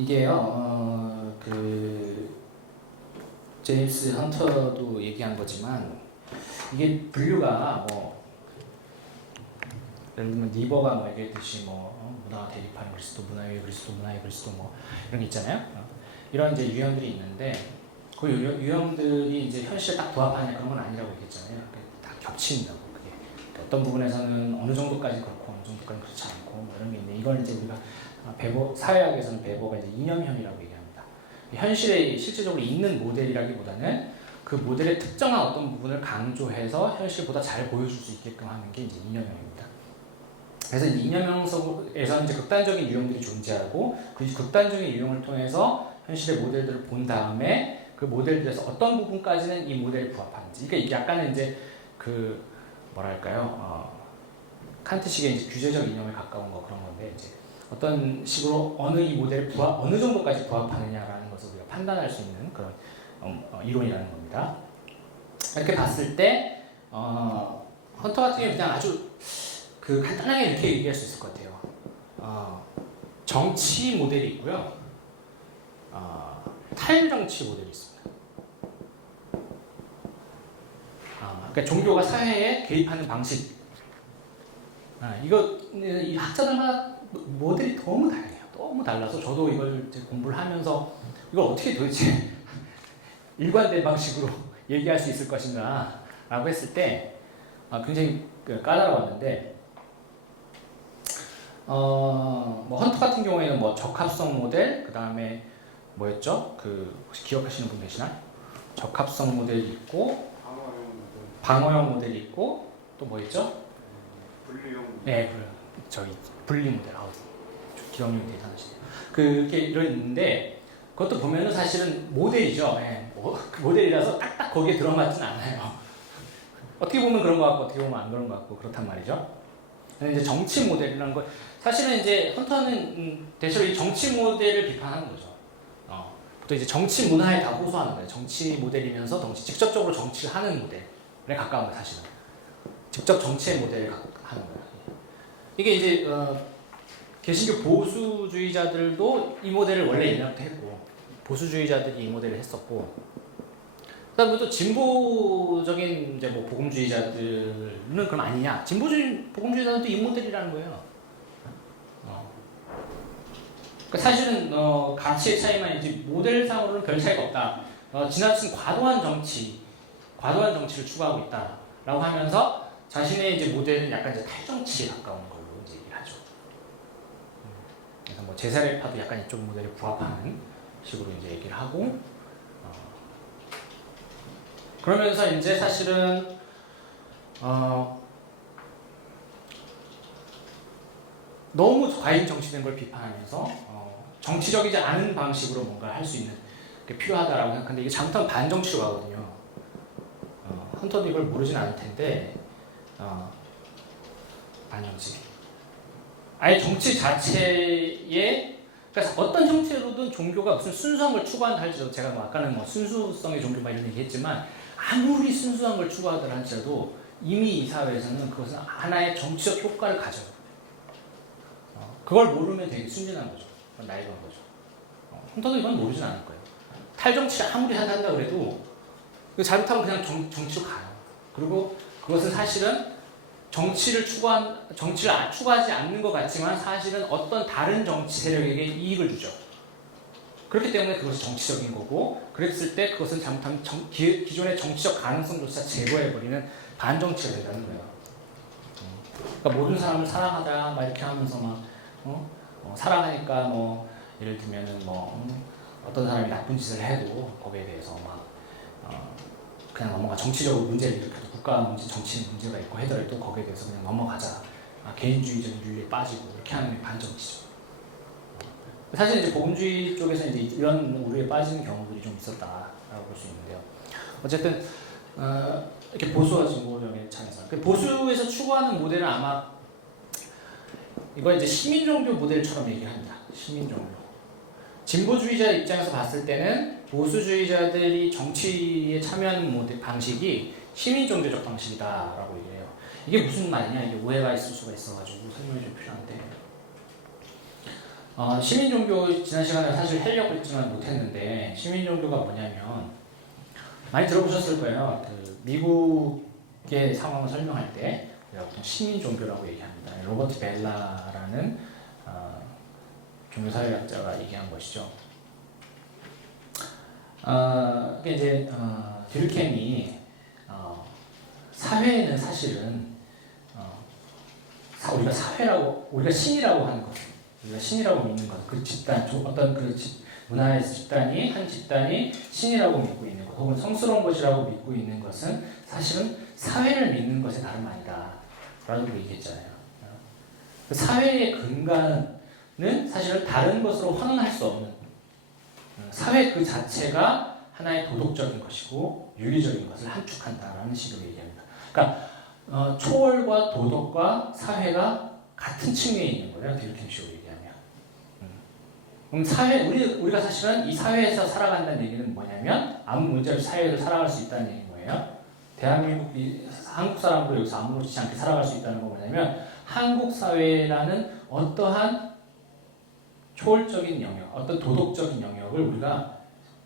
이게요, 제임스 헌터도 얘기한 거지만, 이게 분류가 뭐, 예를 들면 니버가 뭐 얘기했듯이 문화와 대립하는 그리스도, 문화의 그리스도, 문화의 그리스도 뭐 이런 게 있잖아요. 이런 이제 유형들이 있는데, 그 유형들이 이제 현실에 딱 부합하냐 그런 건 아니라고 얘기했잖아요. 다 겹친다고 그게. 어떤 부분에서는 어느 정도까지 그렇고 어느 정도까지 그렇지 않고 뭐 이런 게 있는데, 이걸 이제 우리가 사회학에서는 베버가 이제 이념형이라고 얘기합니다. 현실에 실질적으로 있는 모델이라기보다는 그 모델의 특정한 어떤 부분을 강조해서 현실보다 잘 보여줄 수 있게끔 하는 게 이제 이념형입니다. 그래서 이념형 속에서 이제 극단적인 유형들이 존재하고, 그 극단적인 유형을 통해서 현실의 모델들을 본 다음에 그 모델들에서 어떤 부분까지는 이 모델에 부합하는지. 그러니까 이게 약간은 이제 칸트식의 이제 규제적 이념에 가까운 그런 건데, 이제 어떤 식으로 이 모델에 어느 정도까지 부합하느냐라는 것을 우리가 판단할 수 있는 그런 이론이라는 겁니다. 이렇게 봤을 때 헌터 같은 경우는 그냥 아주 간단하게 이렇게 얘기할 수 있을 것 같아요. 정치 모델이 있고요, 탈정치 모델이 있습니다. 그러니까 종교가 사회에 개입하는 방식. 이 학자들마다 모델이 너무 다양해요. 너무 달라서 저도 이걸 이제 공부를 하면서 이걸 어떻게 도대체 일관된 방식으로 얘기할 수 있을 것인가 라고 했을 때 굉장히 까다로웠는데, 헌터 같은 경우에는 적합성 모델, 그 다음에 뭐였죠? 혹시 기억하시는 분 계시나요? 적합성 모델이 있고, 방어형 모델이 있고, 또 뭐 있죠? 분리형 모델. 네, 분리 모델. 기억력이 대단하시네요. 그게 있는데, 그것도 보면은 사실은 모델이죠. 네, 모델이라서 딱딱 거기에 들어맞진 않아요. 어떻게 보면 그런 것 같고, 어떻게 보면 안 그런 것 같고, 그렇단 말이죠. 근데 이제 정치 모델이라는 거, 사실은 이제 헌터는 대체로 이 정치 모델을 비판하는 거죠. 보통 이제 정치 문화에 다 호소하는 거예요. 정치 모델이면서 직접적으로 정치를 하는 모델에 가까운 거예요, 사실은. 직접 정치의 모델을 하는 거예요. 이게 이제 개신교 보수주의자들도 이 모델을 원래 옛날부터 했고, 보수주의자들이 이 모델을 했었고, 그다음에 또 진보적인 이제 복음주의자들은 그럼 아니냐? 복음주의자들도 이 모델이라는 거예요. 그러니까 사실은 가치의 차이만 있지 모델상으로는 별 차이가 없다. 지나친 과도한 정치를 추구하고 있다라고 하면서 자신의 이제 모델은 약간 이제 탈정치에 가까운 걸로 이제 얘기를 하죠. 그래서 제사례파도 약간 이쪽 모델에 부합하는 식으로 이제 얘기를 하고, 그러면서 이제 사실은 너무 과잉 정치된 걸 비판하면서 정치적이지 않은 방식으로 뭔가를 할 수 있는 게 필요하다라고 생각하는데, 이게 잘못하면 반정치로 가거든요. 헌터도 이걸 모르진 않을 텐데, 반정치. 아예 정치 자체에, 그러니까 어떤 형태로든 종교가 무슨 순수한 걸 추구한다 할지라도, 제가 아까는 순수성의 종교 이런 얘기 했지만, 아무리 순수한 걸 추구하더라 할지라도 이미 이 사회에서는 그것은 하나의 정치적 효과를 가져요. 그걸 모르면 되게 순진한 거죠. 나이가 온 거죠. 헌터도 이건 모르진 않을 거예요. 탈정치를 아무리 한다 그래도 잘못하면 그냥 정치로 가요. 그리고 그것은 사실은 정치를 추구하지 않는 것 같지만 사실은 어떤 다른 정치 세력에게 이익을 주죠. 그렇기 때문에 그것이 정치적인 거고, 그랬을 때 그것은 잘못하면 기존의 정치적 가능성조차 제거해버리는 반정치가 된다는 거예요. 그러니까 모든 사람을 사랑하자 이렇게 하면서 사랑하니까 예를 들면은 어떤 사람이 나쁜 짓을 해도 거기에 대해서 그냥 넘어가. 정치적으로 문제를 일으켜도 국가 문제, 정치 문제가 있고 하더라도 거기에 대해서 그냥 넘어가자. 개인주의적인 윤리에 빠지고 이렇게 하는 게 반정치죠. 사실 이제 복음주의 쪽에서 이제 이런 오류에 빠지는 경우들이 좀 있었다라고 볼 수 있는데요. 어쨌든 이렇게 보수와 진보령의 차이에서, 보수에서 추구하는 모델은 아마 이걸 이제 시민종교 모델처럼 얘기합니다. 시민종교. 진보주의자 입장에서 봤을 때는 보수주의자들이 정치에 참여하는 모델 방식이 시민종교적 방식이다라고 얘기해요. 이게 무슨 말이냐? 이게 오해가 있을 수가 있어가지고 설명이 좀 필요한데, 시민 종교 지난 시간에 사실 하려고 했지만 못했는데 시민 종교가 뭐냐면 많이 들어보셨을 거예요. 그 미국의 상황을 설명할 때 우리가 보통 시민 종교라고 얘기합니다. 로버트 벨라라는 종교사회학자가 얘기한 것이죠. 이게 이제 듀르켐이 사회는 사실은 우리가 사회라고 우리가 신이라고 하는 것, 우리가 신이라고 믿는 것, 그 집단 어떤 그 문화의 집단이 한 집단이 신이라고 믿고 있는 것, 혹은 성스러운 것이라고 믿고 있는 것은 사실은 사회를 믿는 것의 다름 아니다라고 얘기했잖아요. 그 사회의 근간은 사실은 다른 것으로 환원할 수 없는 사회 그 자체가 하나의 도덕적인 것이고 윤리적인 것을 함축한다라는 식으로 얘기합니다. 그러니까 초월과 도덕과 사회가 같은 층위에 있는 거예요. 듀르켐식으로 얘기하면. 그럼 우리가 사실은 이 사회에서 살아간다는 얘기는 뭐냐면 아무 문제 없이 사회에서 살아갈 수 있다는 얘기인 거예요. 대한민국, 한국 사람도 여기서 아무렇지 않게 살아갈 수 있다는 건 뭐냐면 한국 사회라는 어떠한 초월적인 영역, 어떤 도덕적인 영역을 우리가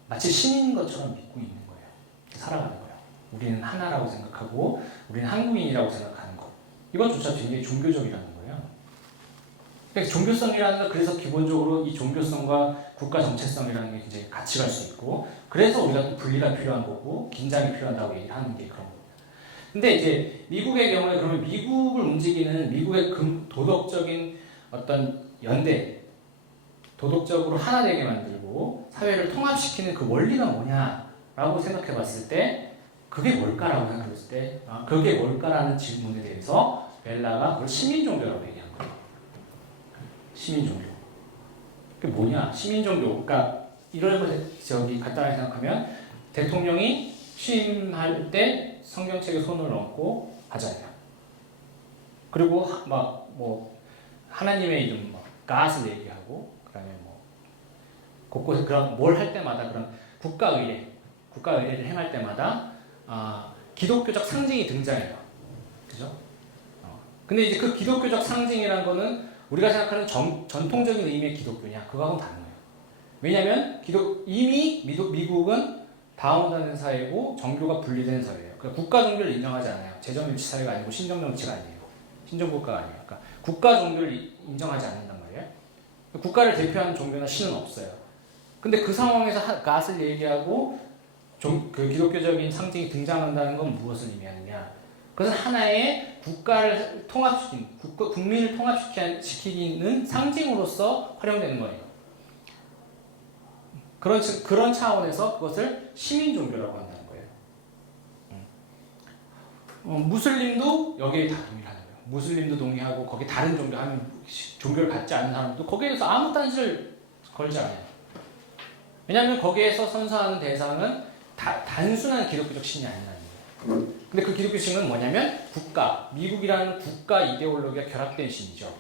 마치 신인 것처럼 믿고 있는 거예요. 살아가는 거예요. 우리는 하나라고 생각하고 우리는 한국인이라고 생각하는 것. 이것조차 굉장히 종교적이라는 거예요. 그래서 종교성이라는 건 그래서 기본적으로 이 종교성과 국가 정체성이라는 게 굉장히 같이 갈 수 있고 그래서 우리가 또 분리가 필요한 거고 긴장이 필요하다고 얘기를 하는 게 그런 겁니다. 근데 이제 미국의 경우에 그러면 미국을 움직이는 미국의 도덕적인 어떤 연대, 도덕적으로 하나 되게 만들고 사회를 통합시키는 그 원리가 뭐냐라고 생각해 봤을 때 그게 뭘까라고 생각해 봤을 때 그게 뭘까라는 질문에 대해서 벨라가 그걸 시민종교라고 얘기한 거예요. 시민종교. 그게 뭐냐? 시민종교. 그러니까 이런 거 간단하게 생각하면 대통령이 취임할 때 성경책에 손을 얹고 하잖아요. 그리고 막 뭐 하나님의 이름 막 갓을 얘기하고 그다음에 뭐 곳곳에 그런 뭘 할 때마다 그런 국가의례를 행할 때마다 기독교적 상징이 등장해요. 그죠? 근데 이제 그 기독교적 상징이라는 거는 우리가 생각하는 전통적인 의미의 기독교냐 그거하고는 다른 거예요. 왜냐하면 이미 미국은 다운되는 사회고 정교가 분리된 사회예요. 그러니까 국가 종교를 인정하지 않아요. 재정정치 사회가 아니고 신정정치가 아니에요. 신정국가가 아니에요. 그러니까 국가 종교를 인정하지 않는단 말이에요. 국가를 대표하는 종교나 신은 없어요. 근데 그 상황에서 갓을 얘기하고 그 기독교적인 상징이 등장한다는 건 무엇을 의미하느냐? 그것은 하나의 국가를 통합시키는, 국민을 통합시키는 상징으로서 활용되는 거예요. 그런 차원에서 그것을 시민종교라고 한다는 거예요. 무슬림도 여기에 다 동의하는 거예요. 무슬림도 동의하고 거기 다른 종교를 갖지 않는 사람도 거기에 대해서 아무 딴지를 걸지 않아요. 왜냐하면 거기에서 선서하는 대상은 단순한 기독교적 신이 아니라는 거예요. 근데 그 기독교 신은 뭐냐면 미국이라는 국가 이데올로기가 결합된 신이죠.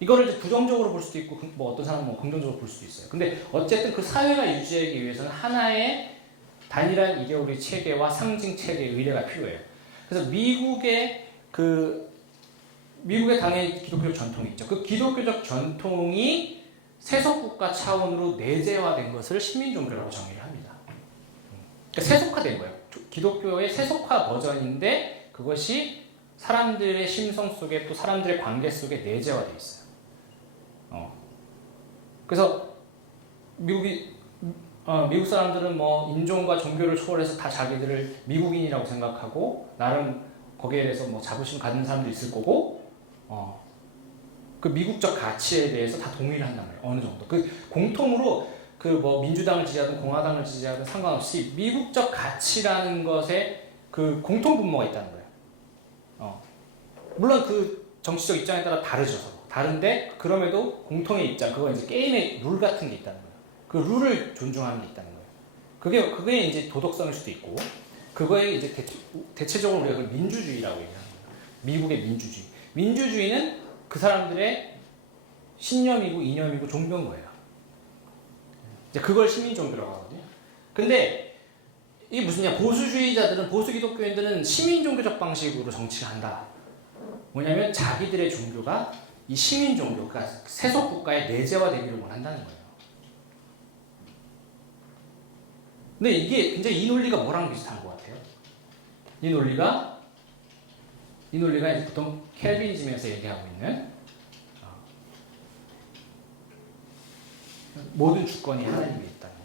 이거를 이제 부정적으로 볼 수도 있고 뭐 어떤 사람은 뭐 긍정적으로 볼 수도 있어요. 근데 어쨌든 그 사회가 유지하기 위해서는 하나의 단일한 이데올로기 체계와 상징 체계 의례가 필요해요. 그래서 미국의 당연히 기독교적 전통이 있죠. 그 기독교적 전통이 세속국가 차원으로 내재화된 것을 시민종교라고 정의를 합니다. 그러니까 세속화된 거예요. 기독교의 세속화 버전인데 그것이 사람들의 심성 속에 또 사람들의 관계 속에 내재화되어 있어요. 그래서 미국 사람들은 뭐 인종과 종교를 초월해서 다 자기들을 미국인이라고 생각하고 나름 거기에 대해서 뭐 자부심 갖는 사람도 있을 거고 그 미국적 가치에 대해서 다 동의를 한단 말이에요. 어느 정도. 그 공통으로 그 뭐 민주당을 지지하든 공화당을 지지하든 상관없이 미국적 가치라는 것에 그 공통 분모가 있다는 거예요. 물론 그 정치적 입장에 따라 다르죠. 다른데 그럼에도 공통의 입장, 그거 이제 게임의 룰 같은 게 있다는 거예요. 그 룰을 존중하는 게 있다는 거예요. 그게 이제 도덕성일 수도 있고, 그거에 이제 대체적으로 우리가 그걸 민주주의라고 얘기하는 거예요. 미국의 민주주의. 민주주의는 그 사람들의 신념이고 이념이고 종교인 거예요. 이제 그걸 시민종교라고 하거든요. 근데 이게 무슨냐? 보수주의자들은 보수 기독교인들은 시민종교적 방식으로 정치를 한다. 뭐냐면 자기들의 종교가 이 시민 종교, 그러니까 세속 국가의 내재화되기를 원한다는 거예요. 근데 이게 굉장히 이 논리가 뭐랑 비슷한 것 같아요? 이 논리가 이제 보통 켈빈즘에서 얘기하고 있는 모든 주권이 하나님에 있다는 거.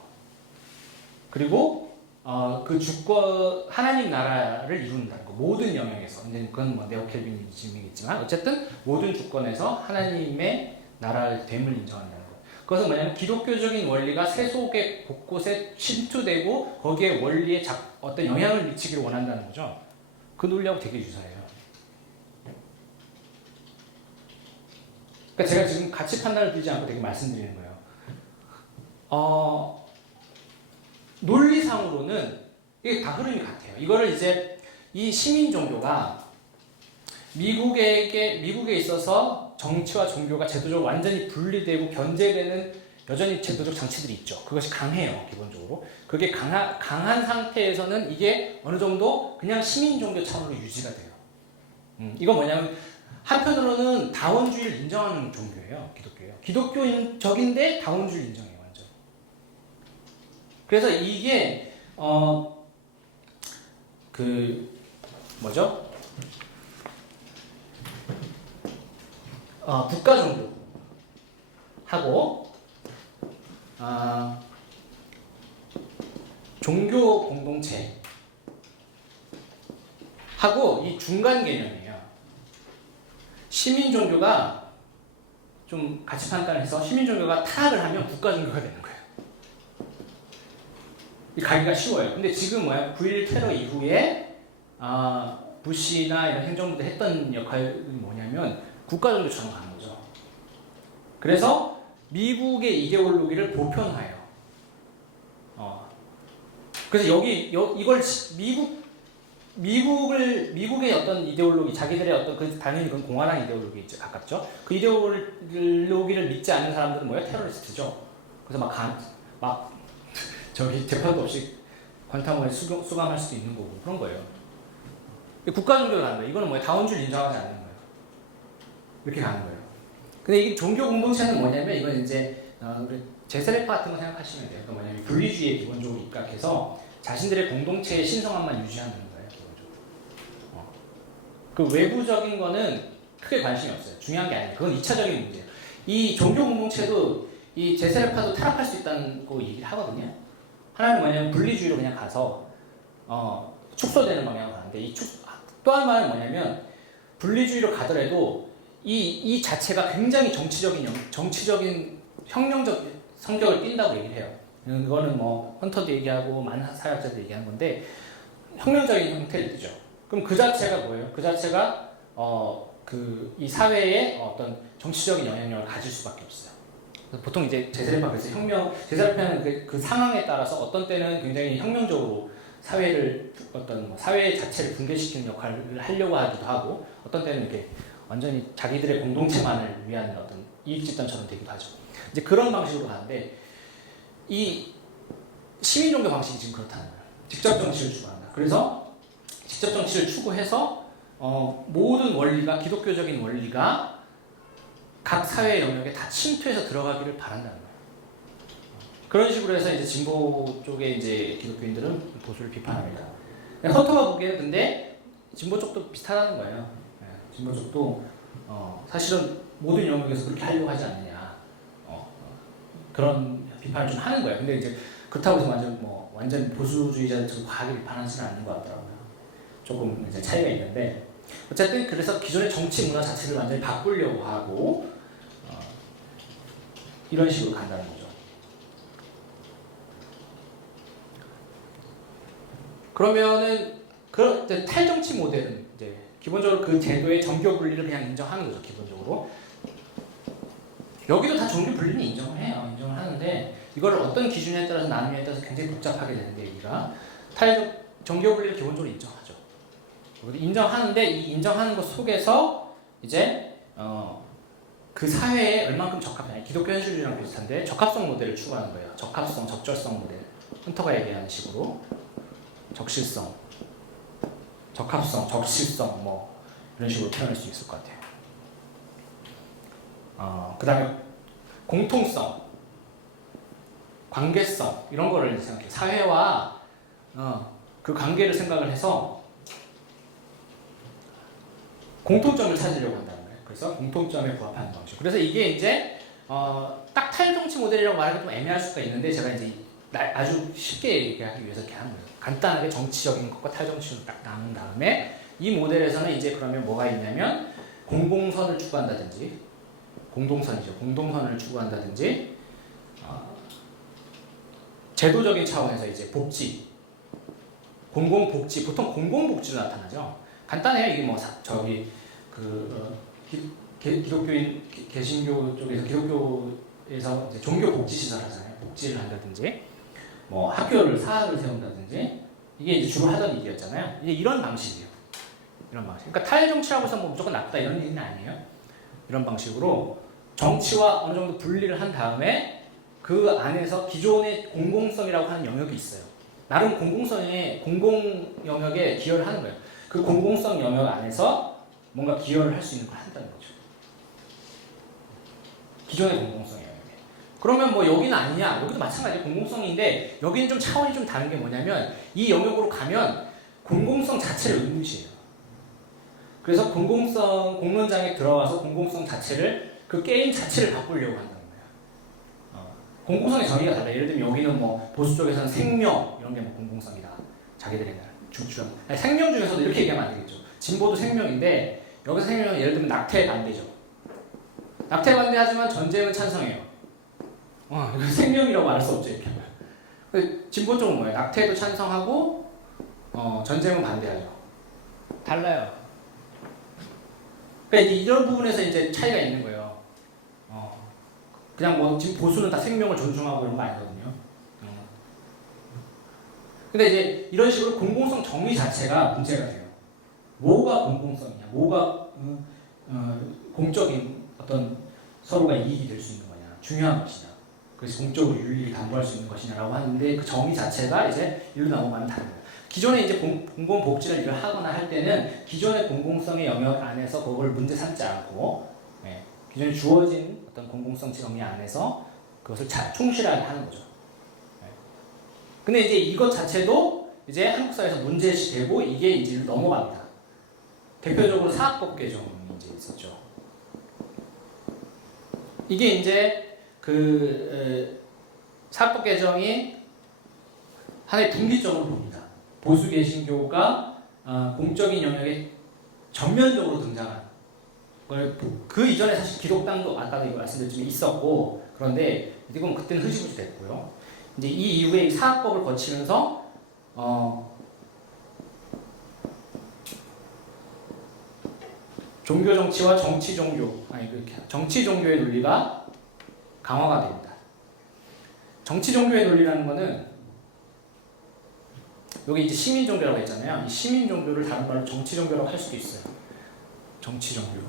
그리고 그 주권 하나님 나라를 이룬다는 거. 모든 영역에서. 근데 그건 뭐 네오 켈빈즘이겠지만 어쨌든 모든 주권에서 하나님의 나라의 됨을 인정한다는 거. 그것은 뭐냐면 기독교적인 원리가 세속의 곳곳에 침투되고 거기에 원리에 어떤 영향을 미치기를 원한다는 거죠. 그 논리하고 되게 유사해요. 그러니까 제가 지금 가치 판단을 두지 않고 되게 말씀드리는 거예요. 논리상으로는 이게 다 흐름이 같아요. 이거를 이제 이 시민 종교가 미국에 있어서 정치와 종교가 제도적으로 완전히 분리되고 견제되는 여전히 제도적 장치들이 있죠. 그것이 강해요, 기본적으로. 그게 강한 상태에서는 이게 어느 정도 그냥 시민 종교 차원으로 유지가 돼요. 이건 뭐냐면 한편으로는 다원주의를 인정하는 종교예요, 기독교예요. 기독교적인데 다원주의를 인정해요, 완전. 그래서 이게 뭐죠? 국가 종교하고 종교 공동체 하고 이 중간 개념이에요. 시민 종교가 좀 가치 판단을 해서 시민 종교가 타락을 하면 국가 종교가 되는 거예요. 이 가기가 쉬워요. 근데 지금 9.11 테러 이후에 부시나 이런 행정부들 했던 역할이 뭐냐면 국가 종교처럼 가는 거죠. 그래서 미국의 이데올로기를 보편화해요. 그래서 이걸 미국의 어떤 이데올로기, 자기들의 어떤 당연히 그건 공화당 이데올로기에 가깝죠. 그 이데올로기를 믿지 않는 사람들은 테러리스트죠. 그래서 막 재판도 없이 관타모에 수감할 수도 있는 거고 그런 거예요. 국가 종교가 가는 거예요. 이거는 다원주의를 인정하지 않는 거예요. 이렇게 가는 거예요. 근데 이 종교 공동체는 뭐냐면 이건 이제 제세례파 같은 거 생각하시면 돼요. 그러니까 뭐냐면 분리주의에 기본적으로 입각해서 자신들의 공동체의 신성함만 유지하는 거예요. 기본적으로. 그 외부적인 거는 크게 관심이 없어요. 중요한 게 아니에요. 그건 2차적인 문제예요. 이 종교 공동체도 이 제세례파도 타락할 수 있다는 거 얘기를 하거든요. 하나는 뭐냐면 분리주의로 그냥 가서 축소되는 방향으로 가는데 또 한 말은 뭐냐면 분리주의로 가더라도 이 자체가 굉장히 정치적인 혁명적 성격을 띈다고 얘기를 해요. 이거는 헌터도 얘기하고 많은 사역자도 얘기하는 건데 혁명적인 형태를 띠죠. 그럼 그 자체가 뭐예요? 그 자체가 이 사회에 어떤 정치적인 영향력을 가질 수밖에 없어요. 보통 이제 제세례파 그래서 제세례파는 그 상황에 따라서 어떤 때는 굉장히 혁명적으로 사회 자체를 붕괴시키는 역할을 하려고 하기도 하고 어떤 때는 이렇게 완전히 자기들의 공동체만을 위한 어떤 이익 집단처럼 되기도 하죠. 이제 그런 방식으로 가는데 이 시민 종교 방식이 지금 그렇다는 거예요. 직접 정치를 추구한다. 그래서 직접 정치를 추구해서 모든 원리가 기독교적인 원리가 각 사회 영역에 다 침투해서 들어가기를 바란다는 거예요. 그런 식으로 해서 이제 진보 쪽에 이제 기독교인들은 보수를 비판합니다. 헌터가 보기에는 근데 진보 쪽도 비슷하다는 거예요. 진보 쪽도 사실은 모든 영역에서 그렇게 하려고 하지 않느냐 그런 비판을 좀 하는 거예요. 근데 이제 그렇다고 해서 완전 보수주의자들처럼 과하게 비판하지는 않는 것 같더라고요. 조금 이제 차이가 있는데 어쨌든 그래서 기존의 정치 문화 자체를 완전히 바꾸려고 하고 이런 식으로 간다는 거죠. 그러면은 탈정치 모델은 이제 기본적으로 그 제도의 정교 분리를 그냥 인정하는 거죠. 기본적으로 여기도 다 정교 분리는 인정을 해요. 인정을 하는데 이걸 어떤 기준에 따라서 나누냐에 따라서 굉장히 복잡하게 되는데 얘기가 정교 분리를 기본적으로 인정하죠. 인정하는데 이 인정하는 것 속에서 이제 그 사회에 얼만큼 적합하냐. 기독교 현실주의랑 비슷한데 적합성 모델을 추구하는 거예요. 적합성, 적절성 모델. 헌터가 얘기하는 식으로 적실성, 적합성, 적실성 이런 식으로 표현할 수 있을 것 같아요. 그다음에 공통성, 관계성 이런 거를 생각해요. 사회와 그 관계를 생각을 해서 공통점을 찾으려고 한다는 거예요. 그래서 공통점에 부합하는 방식. 그래서 이게 이제 딱 탈정치 모델이라고 말하기 좀 애매할 수가 있는데 제가 이제 아주 쉽게 얘기하기 위해서 이렇게 하는 거예요. 간단하게 정치적인 것과 탈정치를 딱 나눈 다음에 이 모델에서는 이제 그러면 뭐가 있냐면 공공선을 추구한다든지 공동선이죠. 공동선을 추구한다든지 제도적인 차원에서 이제 복지, 공공복지, 보통 공공복지로 나타나죠. 간단해요. 이게 뭐 기독교인 개신교 쪽에서 기독교에서 이제 종교 복지 시설 하잖아요. 복지를 한다든지 뭐 학교를 사학을 세운다든지 이게 이제 주로 하던 일이었잖아요. 이제 이런 방식이에요. 이런 방식. 그러니까 탈정치라고 해서 뭐 무조건 나쁘다 이런 얘기는 아니에요. 이런 방식으로 정치와 어느 정도 분리를 한 다음에 그 안에서 기존의 공공성이라고 하는 영역이 있어요. 나름 공공 영역에 기여를 하는 거예요. 그 공공성 영역 안에서 뭔가 기여를 할 수 있는 걸 한다는 거죠. 기존의 공공성 영역에. 그러면 뭐 여기는 아니냐? 여기도 마찬가지 공공성인데 여기는 좀 차원이 좀 다른 게 뭐냐면 이 영역으로 가면 공공성 자체를 의무시해요. 그래서 공론장에 들어와서 공공성 자체를 그 게임 자체를 바꾸려고 한다는 거예요. 공공성의 정의가 달라요. 예를 들면 여기는 뭐 보수 쪽에서는 생명 이런 게 뭐 공공성이다. 자기들의 주장. 생명 중에서도 이렇게 얘기하면 안 되겠죠. 진보도 생명인데 여기서 생명은 예를 들면 낙태 반대죠. 낙태 반대하지만 전쟁은 찬성해요. 생명이라고 말할 수 없죠. 이렇게 하면. 진보 쪽은 뭐예요? 낙태도 찬성하고 전쟁은 반대하죠. 달라요. 그러니까 이런 부분에서 이제 차이가 있는 거예요. 그냥 뭐 지금 보수는 다 생명을 존중하고 이런 거 아니거든요. 근데 이제 이런 식으로 공공성 정의 자체가 문제가 돼요. 뭐가 공공성이냐, 뭐가 공적인 어떤 서로가 이익이 될 수 있는 거냐, 중요한 것이냐, 그래서 공적으로 윤리를 담보할 수 있는 것이냐라고 하는데 그 정의 자체가 이제 일로 넘어가면 다른 거예요. 기존에 이제 공공복지를 일을 하거나 할 때는 기존의 공공성의 영역 안에서 그걸 문제 삼지 않고 기존에 주어진 어떤 공공성 정의 안에서 그것을 충실하게 하는 거죠. 근데 이제 이것 자체도 이제 한국 사회에서 문제시되고 이게 이제 넘어갑니다. 대표적으로 사학법 개정이 이제 있었죠. 이게 이제 사학법 개정이 하나의 분기점을 봅니다. 보수 개신교가 공적인 영역에 전면적으로 등장한 그 이전에 사실 기독당도 아까도 말씀드렸지만 있었고 그런데 지금 그때는 흐지부지 됐고요. 이제 이 이후에 사학법을 거치면서 종교 정치와 정치 종교의 논리가 강화가 됩니다. 정치 종교의 논리라는 거는 여기 이제 시민 종교라고 했잖아요. 이 시민 종교를 다른 말로 정치 종교라고 할 수도 있어요. 정치 종교.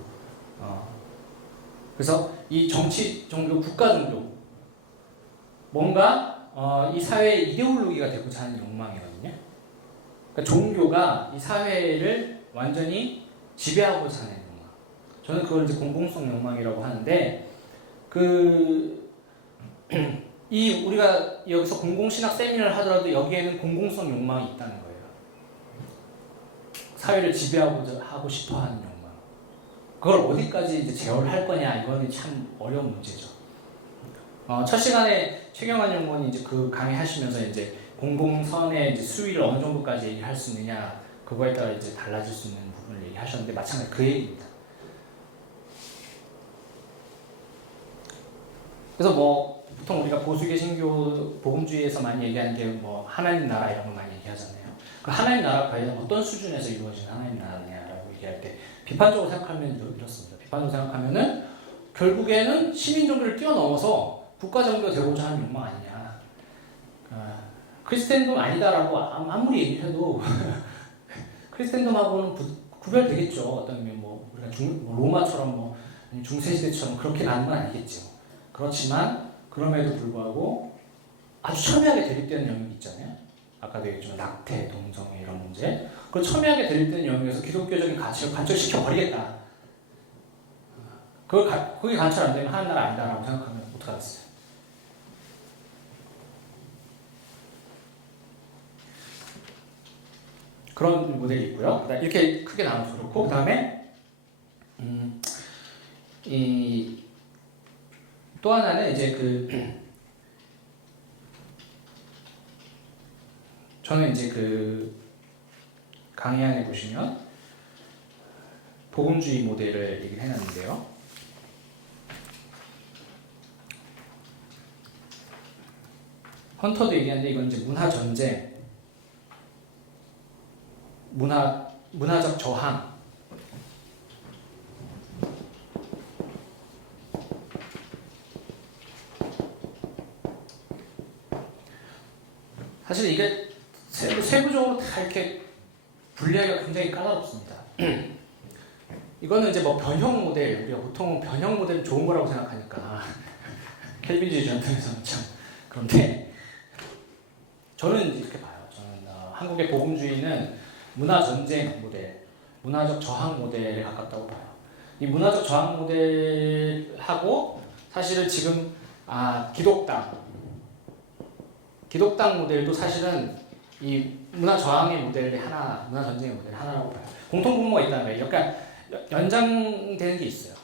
그래서 이 정치 종교, 국가 종교 뭔가 이 사회의 이데올로기가 되고자 하는 욕망이거든요. 그러니까 종교가 이 사회를 완전히 지배하고자 하는 욕망. 저는 그걸 이제 공공성 욕망이라고 하는데 이 우리가 여기서 공공신학 세미나를 하더라도 여기에는 공공성 욕망이 있다는 거예요. 사회를 지배하고자 하고 싶어하는 욕망. 그걸 어디까지 이제 제어를 할 거냐 이거는 참 어려운 문제죠. 첫 시간에 최경환 연구원이 이제 그 강의하시면서 이제 공공선의 이제 수위를 어느 정도까지 얘기할 수 있느냐 그거에 따라 이제 달라질 수 있는 부분을 얘기하셨는데 마찬가지 그 얘기입니다. 그래서 뭐 보통 우리가 보수 개신교 복음주의에서 많이 얘기하는 게 뭐 하나님 나라 이런 거 많이 얘기하잖아요. 그 하나님 나라 과연 어떤 수준에서 이루어진 하나님 나라냐라고 얘기할 때 비판적으로 생각하면 이렇습니다. 비판적으로 생각하면은 결국에는 시민 종교를 뛰어넘어서 국가 종교가 되고자 하는 욕망 아니냐. 크리스텐도 아니다라고 아무리 얘기해도 크리스텐dom하고는 구별되겠죠. 어떤 뭐 우리가 로마처럼 뭐 중세 시대처럼 그렇게 가는 건 아니겠죠. 그렇지만 그럼에도 불구하고 아주 첨예하게 대립되는 영역이 있잖아요. 아까도 얘기했지만 낙태, 동성애 이런 문제. 그 첨예하게 대립되는 영역에서 기독교적인 가치를 관철시켜 버리겠다. 그게 관철 안 되면 하는 나라 아니다라고 생각하면 어떡하겠어요? 그런 모델이 있고요. 이렇게 크게 나눠서 그렇고, 그 다음에 이 또 하나는 이제 저는 이제 강의 안에 보시면 복음주의 모델을 얘기를 해놨는데요. 헌터도 얘기하는데 이건 이제 문화 전쟁, 문화적 저항. 사실 이게 세부적으로 다 이렇게 분리하기가 굉장히 까다롭습니다. 이거는 이제 뭐 변형 모델, 우리가 보통 변형 모델은 좋은 거라고 생각하니까 켈빈주의 전통에서는 참 그런데 저는 이렇게 봐요. 저는 한국의 복음주의는 문화 전쟁 모델, 문화적 저항 모델에 가깝다고 봐요. 이 문화적 저항 모델하고 사실은 지금 기독당 모델도 사실은 이 문화 저항의 모델이 하나, 문화 전쟁의 모델 하나라고 봐요. 공통분모가 있다는 거예요. 약간 연장되는 게 있어요.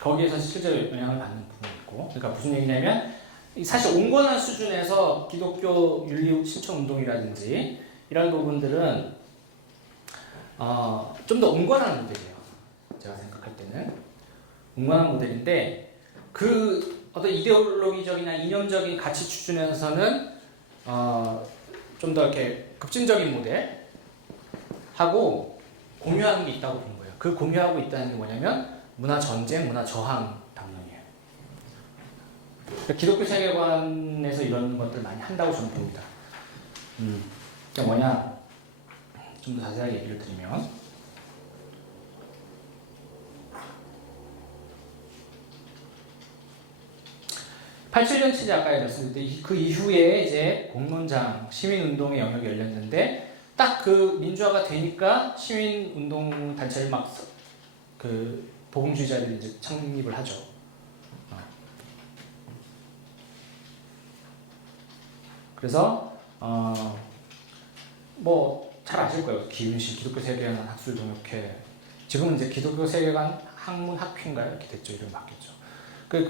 거기에서 실제로 영향을 받는 부분이 있고, 그러니까 무슨 얘기냐면 사실 온건한 수준에서 기독교 윤리 실천 운동이라든지 이런 부분들은 좀 더 온건한 모델이에요. 제가 생각할 때는 온건한 모델인데 그 어떤 이데올로기적이나 이념적인 가치 추진에서는 좀 더 이렇게 급진적인 모델하고 공유하는 게 있다고 본 거예요. 그 공유하고 있다는 게 뭐냐면 문화 전쟁, 문화 저항 담론이에요. 그러니까 기독교 세계관에서 이런 것들 많이 한다고 저는 봅니다. 그게 뭐냐? 좀 더 자세하게 얘기를 드리면 87년 체제 아까 말씀드렸는데 그 이후에 이제 공론장, 시민운동의 영역이 열렸는데 딱 그 민주화가 되니까 시민운동 단체를 막 복음주의자들이 이제 창립을 하죠. 그래서 뭐 잘 아실 거예요. 기윤실 기독교 세계관 학술 동역회, 지금은 이제 기독교 세계관 학문 학회인가요? 이렇게 됐죠. 이름 바뀌었죠.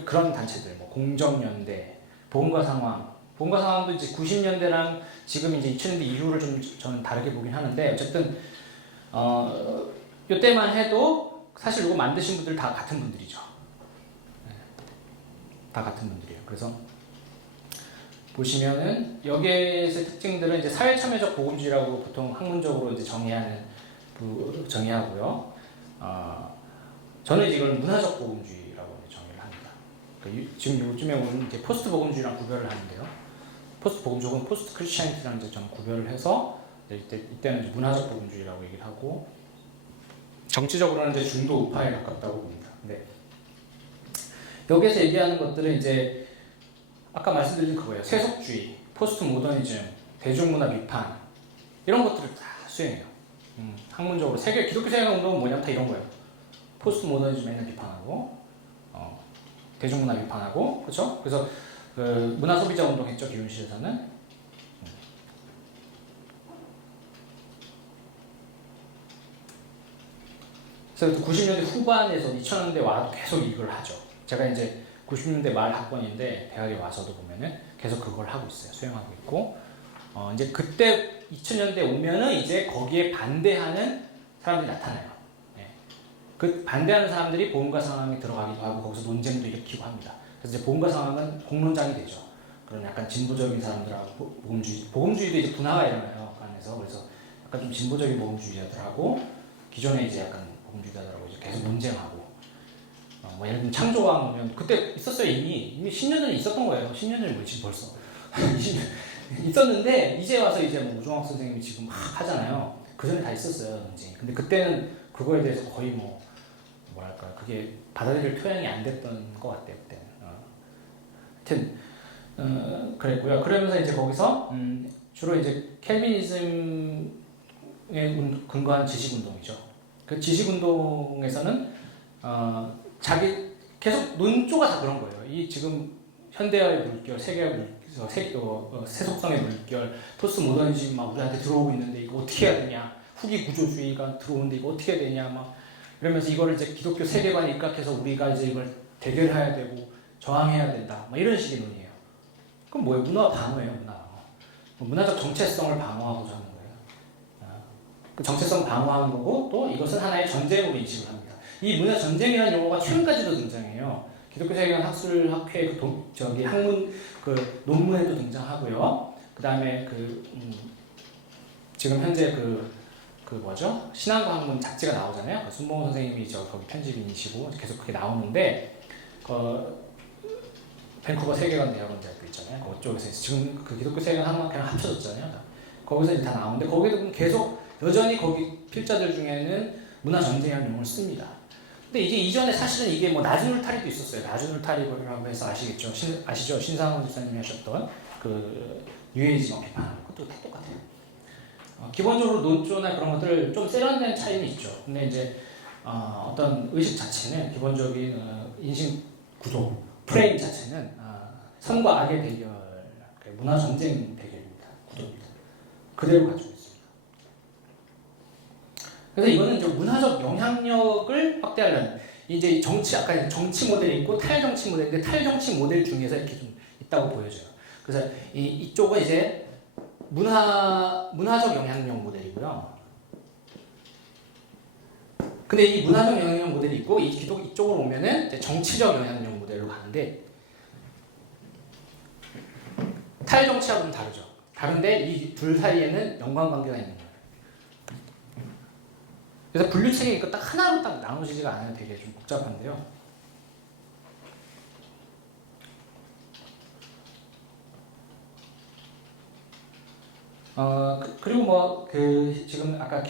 그런 단체들, 뭐 공정연대, 복음과 상황도 이제 90년대랑 지금 이제 2000년대 이후를 좀 저는 다르게 보긴 하는데 어쨌든 이때만 해도 사실 이거 만드신 분들 다 같은 분들이죠. 네. 다 같은 분들이에요. 그래서 보시면은 여기에서의 특징들은 이제 사회참여적 복음주의라고 보통 학문적으로 이제 정의하고요. 저는 이걸 문화적 복음주의라고 정의를 합니다. 그러니까 지금 요즘에 오는 이제 포스트 복음주의랑 구별을 하는데요. 포스트 복음주의는 포스트 크리스천리티랑 이제 좀 구별을 해서 이때는 이제 문화적 복음주의라고 얘기를 하고 정치적으로는 이제 중도 우파에 가깝다고 봅니다. 근데 여기에서 얘기하는 것들은 이제 아까 말씀드린 그거예요. 세속주의, 포스트 모더니즘, 대중문화 비판 이런 것들을 다 수행해요. 학문적으로 기독교 세계관 운동은 뭐냐면 다 이런 거예요. 포스트 모더니즘 맨날 비판하고 대중문화 비판하고 그렇죠? 그래서 문화 소비자 운동했죠. 기윤실에서는. 그래서 90년대 후반에서 2000년대 와도 계속 이걸 하죠. 제가 이제 90년대 말 학번인데 대학에 와서도 보면은 계속 그걸 하고 있어요. 수행하고 있고 이제 그때 2000년대 오면은 이제 거기에 반대하는 사람들이 나타나요. 네. 그 반대하는 사람들이 보험과 상황에 들어가기도 하고 거기서 논쟁도 일으키고 합니다. 그래서 이제 보험과 상황은 공론장이 되죠. 그런 약간 진보적인 사람들하고 복음주의도 이제 분화가 일어나요. 그 안에서. 그래서 약간 좀 진보적인 복음주의자들하고 기존에 이제 약간 복음주의자들하고 이제 계속 논쟁하고 뭐 예를 들면 창조왕 오면 그때 있었어요. 이미 10년 전에 있었던 거예요. 10년 전에 뭐지 벌써 20년 있었는데 이제 와서 이제 뭐 우종학 선생님이 지금 막 하잖아요. 그 전에 다 있었어요. 논쟁이. 근데 그때는 그거에 대해서 거의 뭐랄까 그게 받아들일 표현이 안 됐던 것 같아요. 그때는. 하여튼 그랬고요. 그러면서 이제 거기서 주로 이제 켈비니즘에 근거한 지식운동이죠. 그 지식운동에서는 자기 계속 논조가 다 그런 거예요. 이 지금 현대화의 물결, 세속성의 물결, 포스트 모더니즘 막 우리한테 들어오고 있는데 이거 어떻게 해야 되냐? 후기 구조주의가 들어오는데 이거 어떻게 해야 되냐? 막 이러면서 이거를 이제 기독교 세계관에 입각해서 우리가 이제 이걸 대결해야 되고 저항해야 된다. 막 이런 식의 논의예요. 그럼 뭐예요? 문화 방어예요, 문화 방어. 문화적 정체성을 방어하고자 하는 거예요. 그 정체성 방어하는 거고 또 이것은 하나의 전쟁으로 인식을 합니다. 이 문화 전쟁이라는 용어가 최근까지도 등장해요. 기독교 세계관 학술학회 저기 학문 그 논문에도 등장하고요. 그다음에 지금 현재 그 뭐죠? 신앙과 학문 잡지가 나오잖아요. 순봉호 선생님이 거기 편집인이시고 계속 그게 나오는데 밴쿠버 세계관 대학원 대학교 있잖아요. 그쪽에서 지금 그 기독교 세계관 학문학회랑 합쳐졌잖아요. 거기서 이제 다 나오는데 거기도 계속 여전히 거기 필자들 중에는 문화 전쟁이라는 용어를 씁니다. 근데 이게 이전에 사실은 이게 뭐 낮은 울타리도 있었어요. 낮은 울타리라고 해서 아시겠죠? 아시죠? 신상원 집사님이 하셨던 그 뉴에이지 비판하는 것도 다 똑같아요. 기본적으로 논조나 그런 것들 좀 세련된 차이는 있죠. 근데 이제 어떤 의식 자체는 기본적인 인식 구조, 프레임 자체는 선과 악의 대결, 문화 전쟁 대결입니다. 구조입니다. 그대로 가지고 있습니다. 그래서 이거는 이제 문화적 영향력을 확대하려는 이제 아까 정치 모델이 있고 탈정치 모델인데 탈정치 모델 중에서 이렇게 좀 있다고 보여져요. 그래서 이쪽은 이제 문화적 영향력 모델이고요. 근데 이 문화적 영향력 모델이 있고 이쪽으로 오면은 이제 정치적 영향력 모델로 가는데 탈정치하고는 다르죠. 다른데 이 둘 사이에는 연관관계가 있는 거예요. 그래서 분류책이 딱 하나로 딱 나눠지지가 않아요. 되게 좀 복잡한데요. 그리고 뭐 지금 아까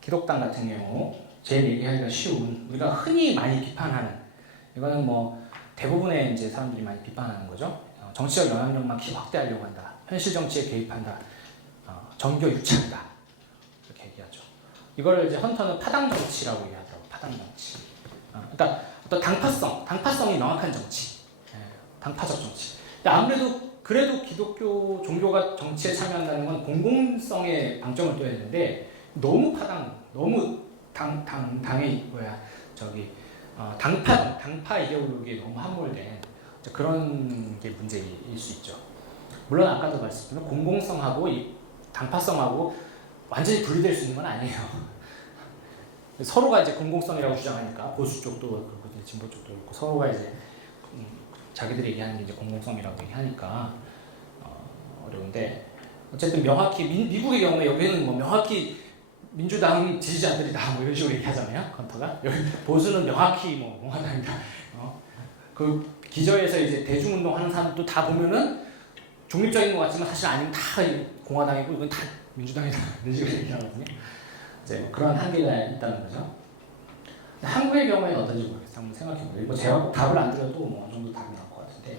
기독당 같은 경우 제일 얘기하기가 쉬운 우리가 흔히 많이 비판하는 이거는 뭐 대부분의 이제 사람들이 많이 비판하는 거죠. 정치적 영향력만 확대하려고 한다. 현실 정치에 개입한다. 정교 유착이다. 이렇게 얘기하죠. 이거를 이제 헌터는 파당 정치라고 얘기하더라고. 파당 정치. 그러니까 어떤 당파성이 명확한 정치. 당파적 정치. 근데 아무래도 그래도 기독교 종교가 정치에 참여한다는 건 공공성에 방점을 둬야 되는데 너무 당파 이데올로기에 너무 함몰된 그런 게 문제일 수 있죠. 물론 아까도 말씀드린 공공성하고 이 당파성하고 완전히 분리될 수 있는 건 아니에요. 서로가 이제 공공성이라고 주장하니까 보수 쪽도 그렇고 진보 쪽도 그렇고 서로가 이제 자기들이 얘기하는 게 이제 공공성이라고 얘기하니까 어려운데 어쨌든 명확히 미국의 경우에 여기는 뭐 명확히 민주당 지지자들이다 뭐 이런 식으로 얘기하잖아요. 헌터가 여기 보수는 명확히 뭐 공화당이다. 그 기저에서 이제 대중운동 하는 사람도 다 보면은 중립적인 것 같지만 사실 아니면 다 공화당이고 이건 다 민주당이다 이런 식으로 얘기하거든요. 이제 뭐 그런 한계가 있다는 거죠. 한국의 경우에는 어떤지 모르겠어요. 한번 생각해보세요. 뭐 제가 답을 안 드려도 뭐 어느 정도 답이 나올 것 같은데.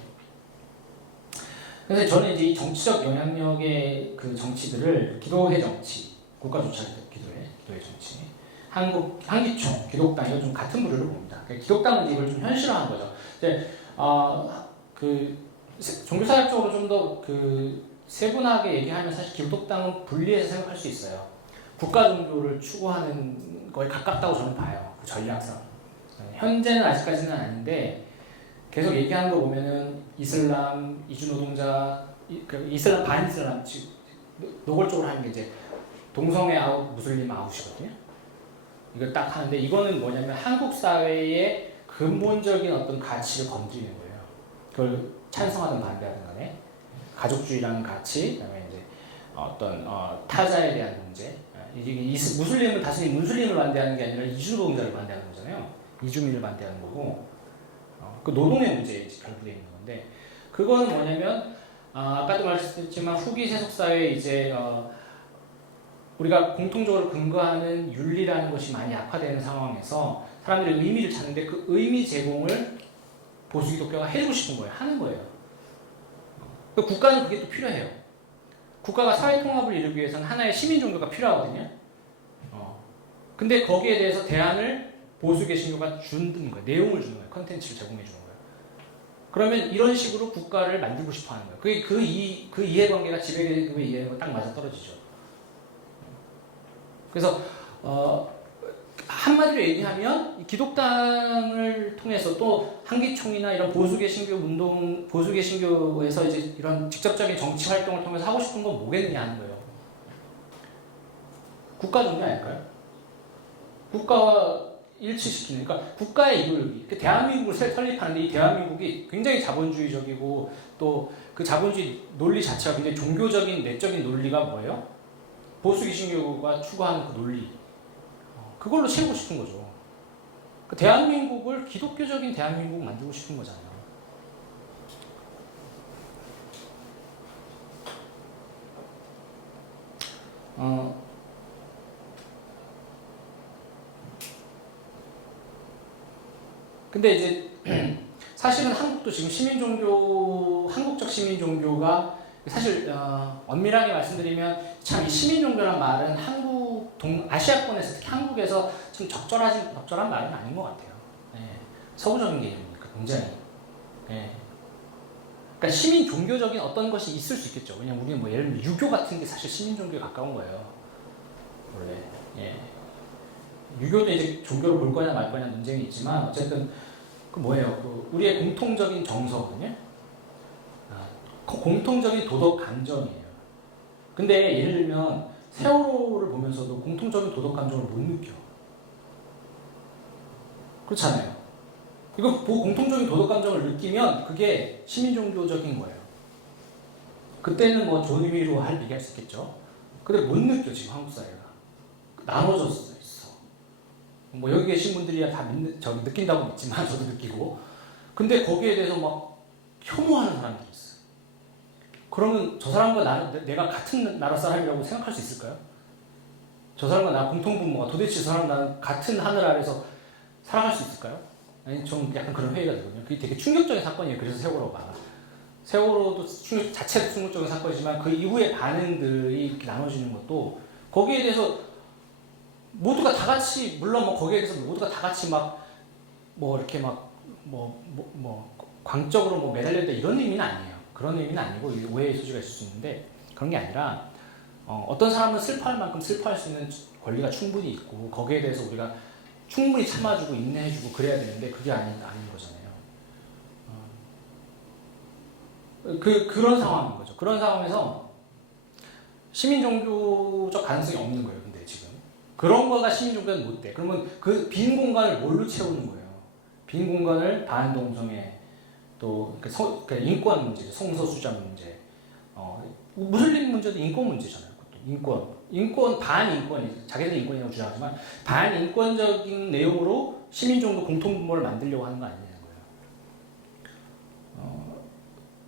그래서 저는 이제 이 정치적 영향력의 그 정치들을 기도회 정치, 국가조차 기도회 정치, 한기총, 기독당 이건 좀 같은 부류로 봅니다. 그러니까 기독당은 이걸 좀 현실화한 거죠. 이제 종교사역적으로 좀 더 세분하게 얘기하면 사실 기독당은 분리해서 생각할 수 있어요. 국가 종교를 추구하는 거에 가깝다고 저는 봐요. 그 전략상. 현재는 아직까지는 아닌데 계속 얘기하는 거 보면은 이슬람, 이주노동자, 이슬람 반이슬람 노골적으로 하는 게 이제 동성애 아웃, 무슬림 아웃이거든요. 이걸 딱 하는데 이거는 뭐냐면 한국 사회의 근본적인 어떤 가치를 건드리는 거예요. 그걸 찬성하든 반대하든 간에 가족주의라는 가치, 그다음에 이제 어떤 타자에 대한 문제. 이게 무슬림은 단순히 무슬림을 반대하는 게 아니라 이주노동자를 반대하는 거잖아요. 이주민을 반대하는 거고. 그 노동의 문제에 결부되어 있는 건데 그거는 뭐냐면 아까도 말씀드렸지만 후기 세속 사회에 이제 우리가 공통적으로 근거하는 윤리라는 것이 많이 약화되는 상황에서 사람들이 의미를 찾는데 그 의미 제공을 보수 기독교가 해주고 싶은 거예요. 하는 거예요. 국가는 그게 또 필요해요. 국가가 사회 통합을 이루기 위해서는 하나의 시민 종교가 필요하거든요. 근데 거기에 대해서 대안을 보수 개신교가 주는 거예요. 내용을 주는 거예요. 컨텐츠를 제공해 주는 거예요. 그러면 이런 식으로 국가를 만들고 싶어 하는 거예요. 그 이해관계가 지배계급의 이해관계가 딱 맞아 떨어지죠. 그래서 한마디로 얘기하면 기독당을 통해서 또 한기총이나 이런 보수 개신교 운동, 보수 개신교에서 이제 이런 직접적인 정치 활동을 통해서 하고 싶은 건 뭐겠느냐 하는 거예요. 국가 종교 아닐까요? 국가와 일치시키는, 그러니까 국가의 이ideolo기, 대한민국을 설립하는데 이 대한민국이 굉장히 자본주의적이고 또 그 자본주의 논리 자체가 굉장히 종교적인 내적인 논리가 뭐예요? 보수 개신교가 추구하는 그 논리, 그걸로 채우고 싶은 거죠. 그 대한민국을 기독교적인 대한민국 만들고 싶은 거잖아요. 근데 이제 사실은 한국도 지금 시민종교, 한국적 시민종교가 사실 엄밀하게 말씀드리면 참 이 시민종교란 말은 아시아권에서 특히 한국에서 좀 적절한 말은 아닌 것 같아요. 예. 서구적인 개념이니까 굉장히. 예. 그러니까 시민종교적인 어떤 것이 있을 수 있겠죠. 왜냐면 우리는 뭐 예를 들면 유교 같은 게 사실 시민종교에 가까운 거예요. 원래. 예. 유교도 이제 종교를 볼 거냐 말 거냐 논쟁이 있지만 어쨌든 그 뭐예요? 그 우리의 공통적인 정서거든요. 공통적인 도덕 감정이에요. 근데 예를 들면 세월호를 보면서도 공통적인 도덕 감정을 못 느껴. 그렇잖아요. 이거 보고 공통적인 도덕 감정을 느끼면 그게 시민종교적인 거예요. 그때는 뭐 좋은 의미로 얘기할 수 있겠죠. 근데 못 느껴 지금 한국 사회가 나눠졌어 있어. 뭐 여기 계신 분들이야 다 느낀다고 믿지만 저도 느끼고. 근데 거기에 대해서 막 혐오하는 사람들이 있어. 그러면 저 사람과 내가 같은 나라 사람이라고 생각할 수 있을까요? 저 사람과 나 공통분모가 도대체 저 사람 나는 같은 하늘 아래서 살아갈 수 있을까요? 아니 좀 약간 그런 회의가 되거든요. 그게 되게 충격적인 사건이에요. 그래서 세월호도 자체도 충격적인 사건이지만 그 이후의 반응들이 이렇게 나눠지는 것도 거기에 대해서 모두가 다 같이 물론 뭐 거기에 대해서 모두가 다 같이 막 뭐 이렇게 막 광적으로 뭐 매달렸다 이런 의미는 아니에요. 그런 의미는 아니고 오해의 소지가 있을 수 있는데 그런 게 아니라 어떤 사람은 슬퍼할 만큼 슬퍼할 수 있는 권리가 충분히 있고 거기에 대해서 우리가 충분히 참아주고 인내해주고 그래야 되는데 그게 아닌 거잖아요. 그런 상황인 거죠. 그런 상황에서 시민 종교적 가능성이 없는 거예요. 근데 지금 그런 거가 시민 종교는 못 돼. 그러면 그 빈 공간을 뭘로 채우는 거예요? 빈 공간을 반동성애 또 그러니까 인권 문제, 성소수자 문제, 무슬림 문제도 인권 문제잖아요. 인권 반인권이 자기들 인권이라고 주장하지만 반인권적인 내용으로 시민종교 공통분모를 만들려고 하는 거 아니냐는 거예요.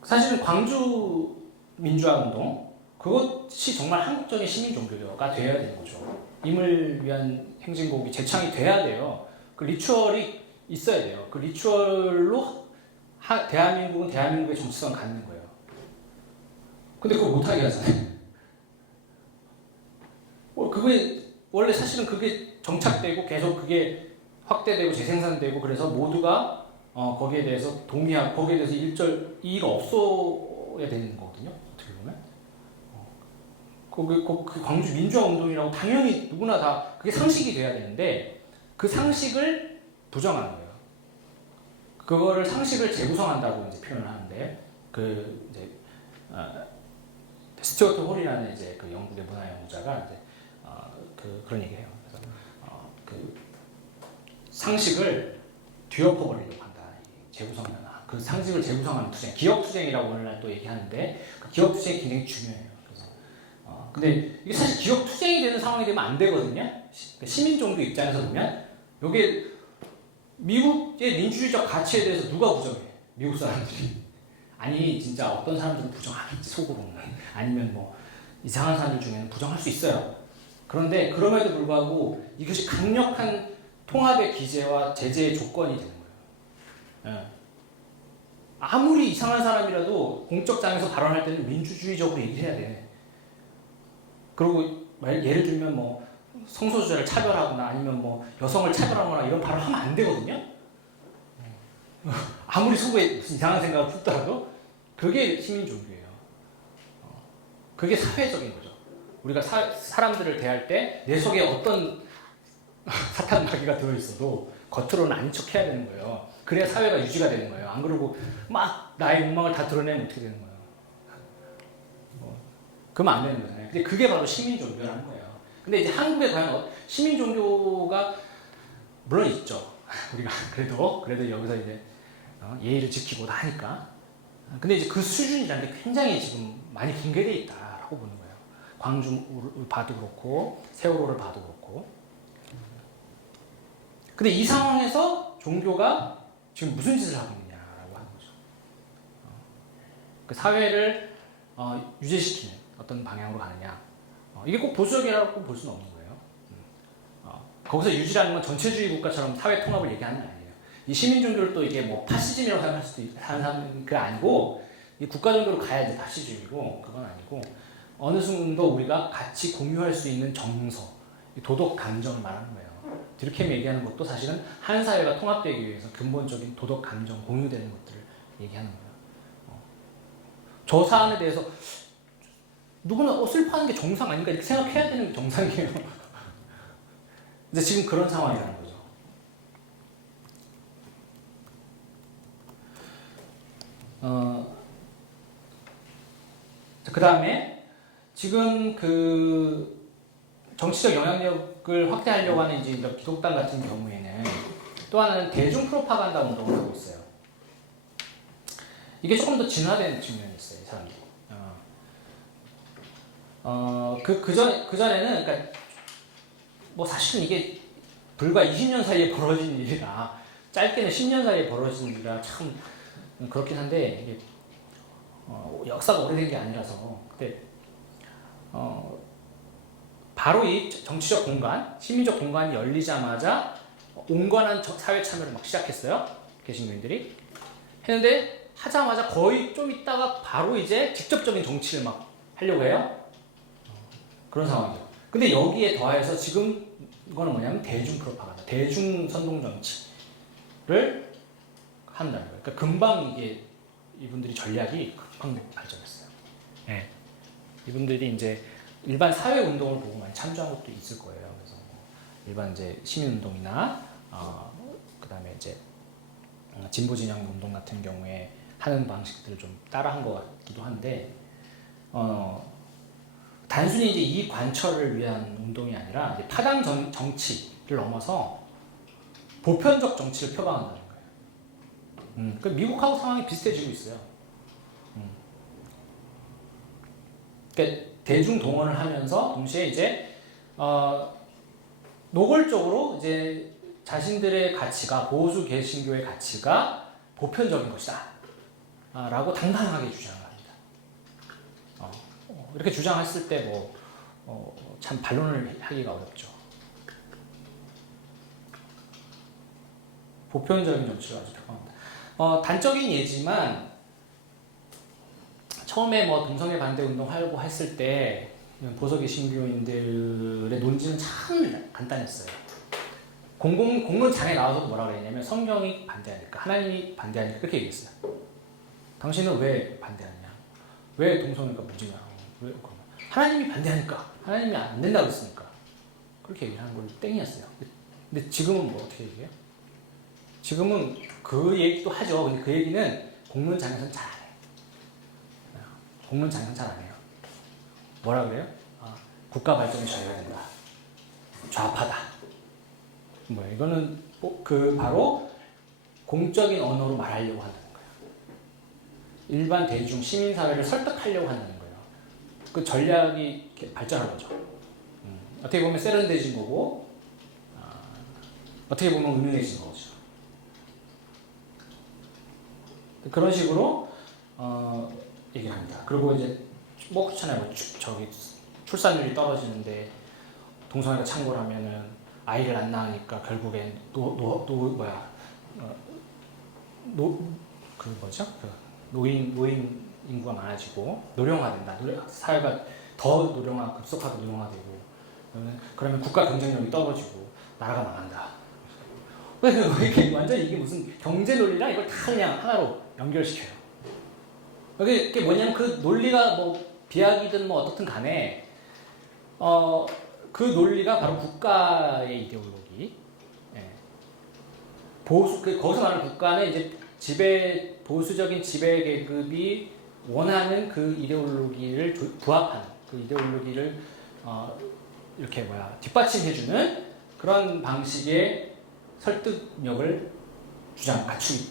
사실은 광주 민주화운동 그것이 정말 한국적인 시민종교가 되어야 되는 거죠. 임을 위한 행진곡이 재창이 돼야 돼요. 그 리추얼이 있어야 돼요. 그 리추얼로 대한민국은 대한민국의 정체성을 갖는 거예요. 근데 그거 못하게 하잖아요. 그게 원래 사실은 그게 정착되고 계속 그게 확대되고 재생산되고 그래서 모두가 거기에 대해서 동의하고 거기에 대해서 일절 이의가 없어야 되는 거거든요. 어떻게 보면 그 광주 민주화 운동이라고 당연히 누구나 다 그게 상식이 돼야 되는데 그 상식을 부정하는 거예요. 그거를 상식을 재구성한다고 이제 표현을 하는데 이제 스튜어트 홀이라는 이제 그 영국의 문화 연구자가 이제 그런 얘기해요. 그래서 그 상식을 뒤엎어버리려고 한다. 재구성하는 그 상식을 재구성하는 투쟁, 기억 투쟁이라고 오늘날 또 얘기하는데 그 기억 투쟁이 굉장히 중요해요. 그래서 근데 이게 사실 기억 투쟁이 되는 상황이 되면 안 되거든요. 시민 종교 입장에서 보면 이게 미국의 민주주의적 가치에 대해서 누가 부정해? 미국 사람들이. 아니 진짜 어떤 사람들은 부정하겠지 속으로는. 아니면 뭐 이상한 사람들 중에는 부정할 수 있어요. 그런데 그럼에도 불구하고 이것이 강력한 통합의 기제와 제재의 조건이 되는 거예요. 예. 아무리 이상한 사람이라도 공적장에서 발언할 때는 민주주의적으로 얘기를 해야 돼. 그리고 예를 들면 뭐 성소수자를 차별하거나 아니면 뭐 여성을 차별하거나 이런 발언을 하면 안 되거든요. 아무리 속에 무슨 이상한 생각을 품더라도 그게 시민 종교예요. 그게 사회적인 거죠. 우리가 사람들을 대할 때 내 속에 어떤 사탄 마귀가 들어 있어도 겉으로는 아닌 척 해야 되는 거예요. 그래야 사회가 유지가 되는 거예요. 안 그러고 막 나의 욕망을 다 드러내면 어떻게 되는 거예요? 그러면 안 되는 거잖아요. 근데 그게 바로 시민 종교라는 거예요. 근데 이제 한국에 과연 시민 종교가 물론 있죠. 우리가 그래도 여기서 이제 예의를 지키고 하니까. 근데 이제 그 수준이라는 게 굉장히 지금 많이 붕괴되어 있다라고 보는 거예요. 광주를 봐도 그렇고 세월호를 봐도 그렇고. 근데 이 상황에서 종교가 지금 무슨 짓을 하고 있느냐라고 하는 거죠. 그 사회를 유지시키는 어떤 방향으로 가느냐. 이게 꼭 보수적이라고 볼 수는 없는 거예요. 거기서 유지라는 건 전체주의 국가처럼 사회 통합을 얘기하는 게 아니에요. 이 시민 종교를 또 이게 뭐 파시즘이라고 생각할 수도 하는 사람은 그게 아니고 이 국가 종교로 가야 이제 파시즘이고 그건 아니고 어느 순간도 우리가 같이 공유할 수 있는 정서, 도덕 감정을 말하는 거예요. 드루켐이 얘기하는 것도 사실은 한 사회가 통합되기 위해서 근본적인 도덕 감정 공유되는 것들을 얘기하는 거예요. 저 사안에 대해서 누구나 슬퍼하는 게 정상 아닌가 이렇게 생각해야 되는 게 정상이에요. 근데 지금 그런 상황이라는 거죠. 그 다음에 지금 그 정치적 영향력을 확대하려고 하는 이제 기독당 같은 경우에는 또 하나는 대중 프로파간다 운동을 하고 있어요. 이게 조금 더 진화된 측면이 있어요, 이 사람들이. 그전에는, 그러니까, 뭐 사실은 이게 불과 20년 사이에 벌어진 일이라, 짧게는 10년 사이에 벌어진 일이라 참 그렇긴 한데, 이게, 역사가 오래된 게 아니라서, 근데, 바로 이 정치적 공간, 시민적 공간이 열리자마자 온건한 사회 참여를 막 시작했어요. 개신교인들이. 했는데, 하자마자 거의 좀 있다가 바로 이제 직접적인 정치를 막 하려고 해요. 그런 상황이죠. 근데 여기에 더해서 지금 이거는 뭐냐면 대중 프로파간다, 대중 선동 정치를 한다는 거예요. 그러니까 금방 이게 이분들이 전략이 금방 발전했어요. 네. 이분들이 이제 일반 사회 운동을 보고 많이 참조한 것도 있을 거예요. 그래서 뭐 일반 이제 시민 운동이나 그다음에 이제 진보 진영 운동 같은 경우에 하는 방식들을 좀 따라한 것 같기도 한데. 단순히 이제 이 관철을 위한 운동이 아니라 이제 파당 정치를 넘어서 보편적 정치를 표방한다는 거예요. 그 미국하고 상황이 비슷해지고 있어요. 그러니까 대중 동원을 하면서 동시에 이제 노골적으로 이제 자신들의 가치가 보수 개신교의 가치가 보편적인 것이다라고 당당하게 주장을 합니다. 이렇게 주장했을 때 참 반론을 하기가 어렵죠. 보편적인 정치를 아주 표방합니다. 단적인 예지만 처음에 뭐 동성애 반대 운동 하려고 했을 때 보수 개신교인들의 논지는 참 간단했어요. 공론장에 나와서 뭐라 그랬냐면 성경이 반대하니까 하나님이 반대하니까 그렇게 얘기했어요. 당신은 왜 반대하느냐? 왜 동성애가 문제냐? 왜 하나님이 반대하니까, 하나님이 안 된다고 했으니까 그렇게 얘기를 하는 건 땡이었어요. 근데 지금은 뭐 어떻게 얘기해요? 지금은 그 얘기도 하죠. 근데 그 얘기는 공론장에서는 잘 안 해요. 공론장에서는 잘 안 해요. 뭐라 그래요? 국가 발전이 저해야 된다. 좌파다. 뭐야? 이거는 바로 공적인 언어로 말하려고 한다는 거예요. 일반 대중 시민사회를 설득하려고 한다는 거예요. 그 전략이 발전한 거죠. 어떻게 보면 세련돼진 거고, 어떻게 보면 음흉해진 거죠. 그런 식으로 얘기합니다. 그리고 이제 뭐 그렇잖아요. 저기 출산율이 떨어지는데 동성애가 창궐하면은 아이를 안 낳으니까 결국엔 노인 인구가 많아지고 노령화된다. 사회가 더 급속하게 노령화되고 그러면 국가 경쟁력이 떨어지고 나라가 망한다. 왜 이게 완전히 이게 무슨 경제 논리랑 이걸 다 그냥 하나로 연결시켜요. 이게 뭐냐면 그 논리가 뭐 비약이든 뭐 어떻든 간에 그 논리가 바로 국가의 이데올로기. 예. 거기서 말하는 국가는 이제 보수적인 지배 계급이 원하는 그 이데올로기를 부합하는 그 이데올로기를 이렇게 뒷받침해주는 그런 방식의 설득력을 갖추기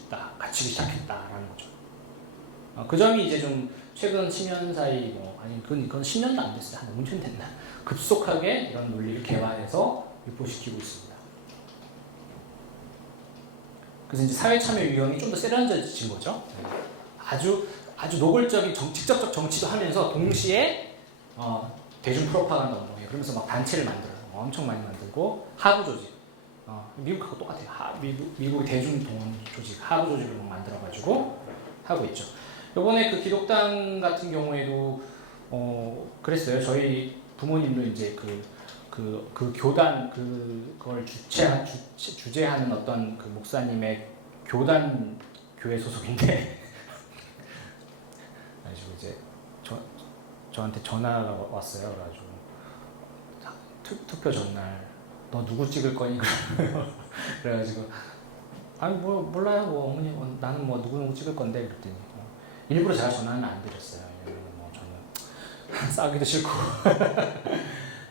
시작했다라는 거죠. 그 점이 이제 좀 최근 10년 사이 그건 10년도 안 됐어요. 한 5년 됐나? 급속하게 이런 논리를 개발해서 유포시키고 있습니다. 그래서 이제 사회 참여 유형이 좀 더 세련져진 거죠. 아주 노골적인 직접적 정치도 하면서 동시에 대중 프로파간다 운동이에요. 그러면서 막 단체를 만들어요. 엄청 많이 만들고 하부 조직. 미국하고 똑같아요. 미국의 대중 동원 조직, 하부 조직을 만들어가지고 하고 있죠. 이번에 그 기독당 같은 경우에도 그랬어요. 저희 부모님도 이제 그 교단 그걸 주재하는 어떤 그 목사님의 교단 교회 소속인데 그래가지고 이제 저한테 전화가 왔어요. 그래가지고 투표 전날 너 누구 찍을 거니? 그래가지고 아니 뭐 몰라요. 뭐 어머니 나는 뭐 누구 찍을 건데 그랬더니 일부러 제가 전화는 안 드렸어요. 뭐 저는 싸우기도 싫고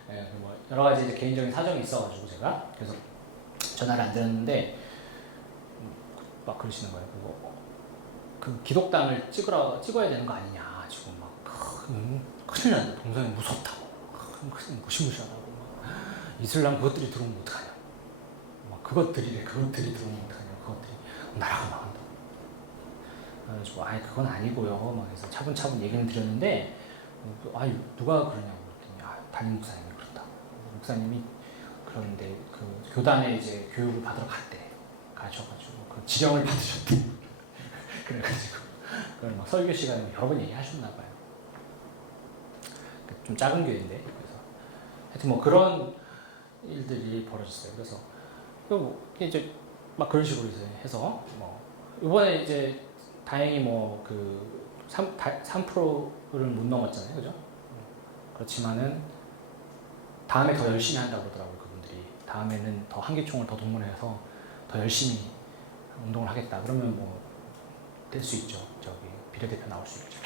예, 뭐 여러 가지 이제 개인적인 사정이 있어가지고 제가 그래서 전화를 안 드렸는데 막 그러시는 거예요. 그 기독당을 찍어야 되는 거 아니냐 지금 막 큰일 난다. 동성애 무섭다고 무시무시하다고 이슬람 그것들이 들어오면 어떡하냐. 막 그것들이 들어오면 어떡하냐. 그것들이 나라가 망한다. 그래가지고 그건 아니고요. 막 해서 차분차분 얘기는 드렸는데 누가 그러냐고 그랬더니 담임 목사님이 그렇다. 목사님이 그런데 그 교단에 이제 교육을 받으러 가셔가지고 그 지령을 받으셨대. 그래가지고 그걸 막 설교 시간에 여러 번 얘기하셨나 봐요. 좀 작은 교회인데 그래서 하여튼 뭐 그런 일들이 벌어졌어요. 그래서 이제 막 그런 식으로 해서 뭐 이번에 이제 다행히 뭐 그 3%를 못 넘었잖아요, 그죠? 그렇지만은 다음에 더 열심히 한다고 그러더라고요, 그분들이. 다음에는 더 한계총을 더 동원해서 더 열심히 운동을 하겠다. 그러면 뭐 될 수 있죠. 비례대표 나올 수 있죠.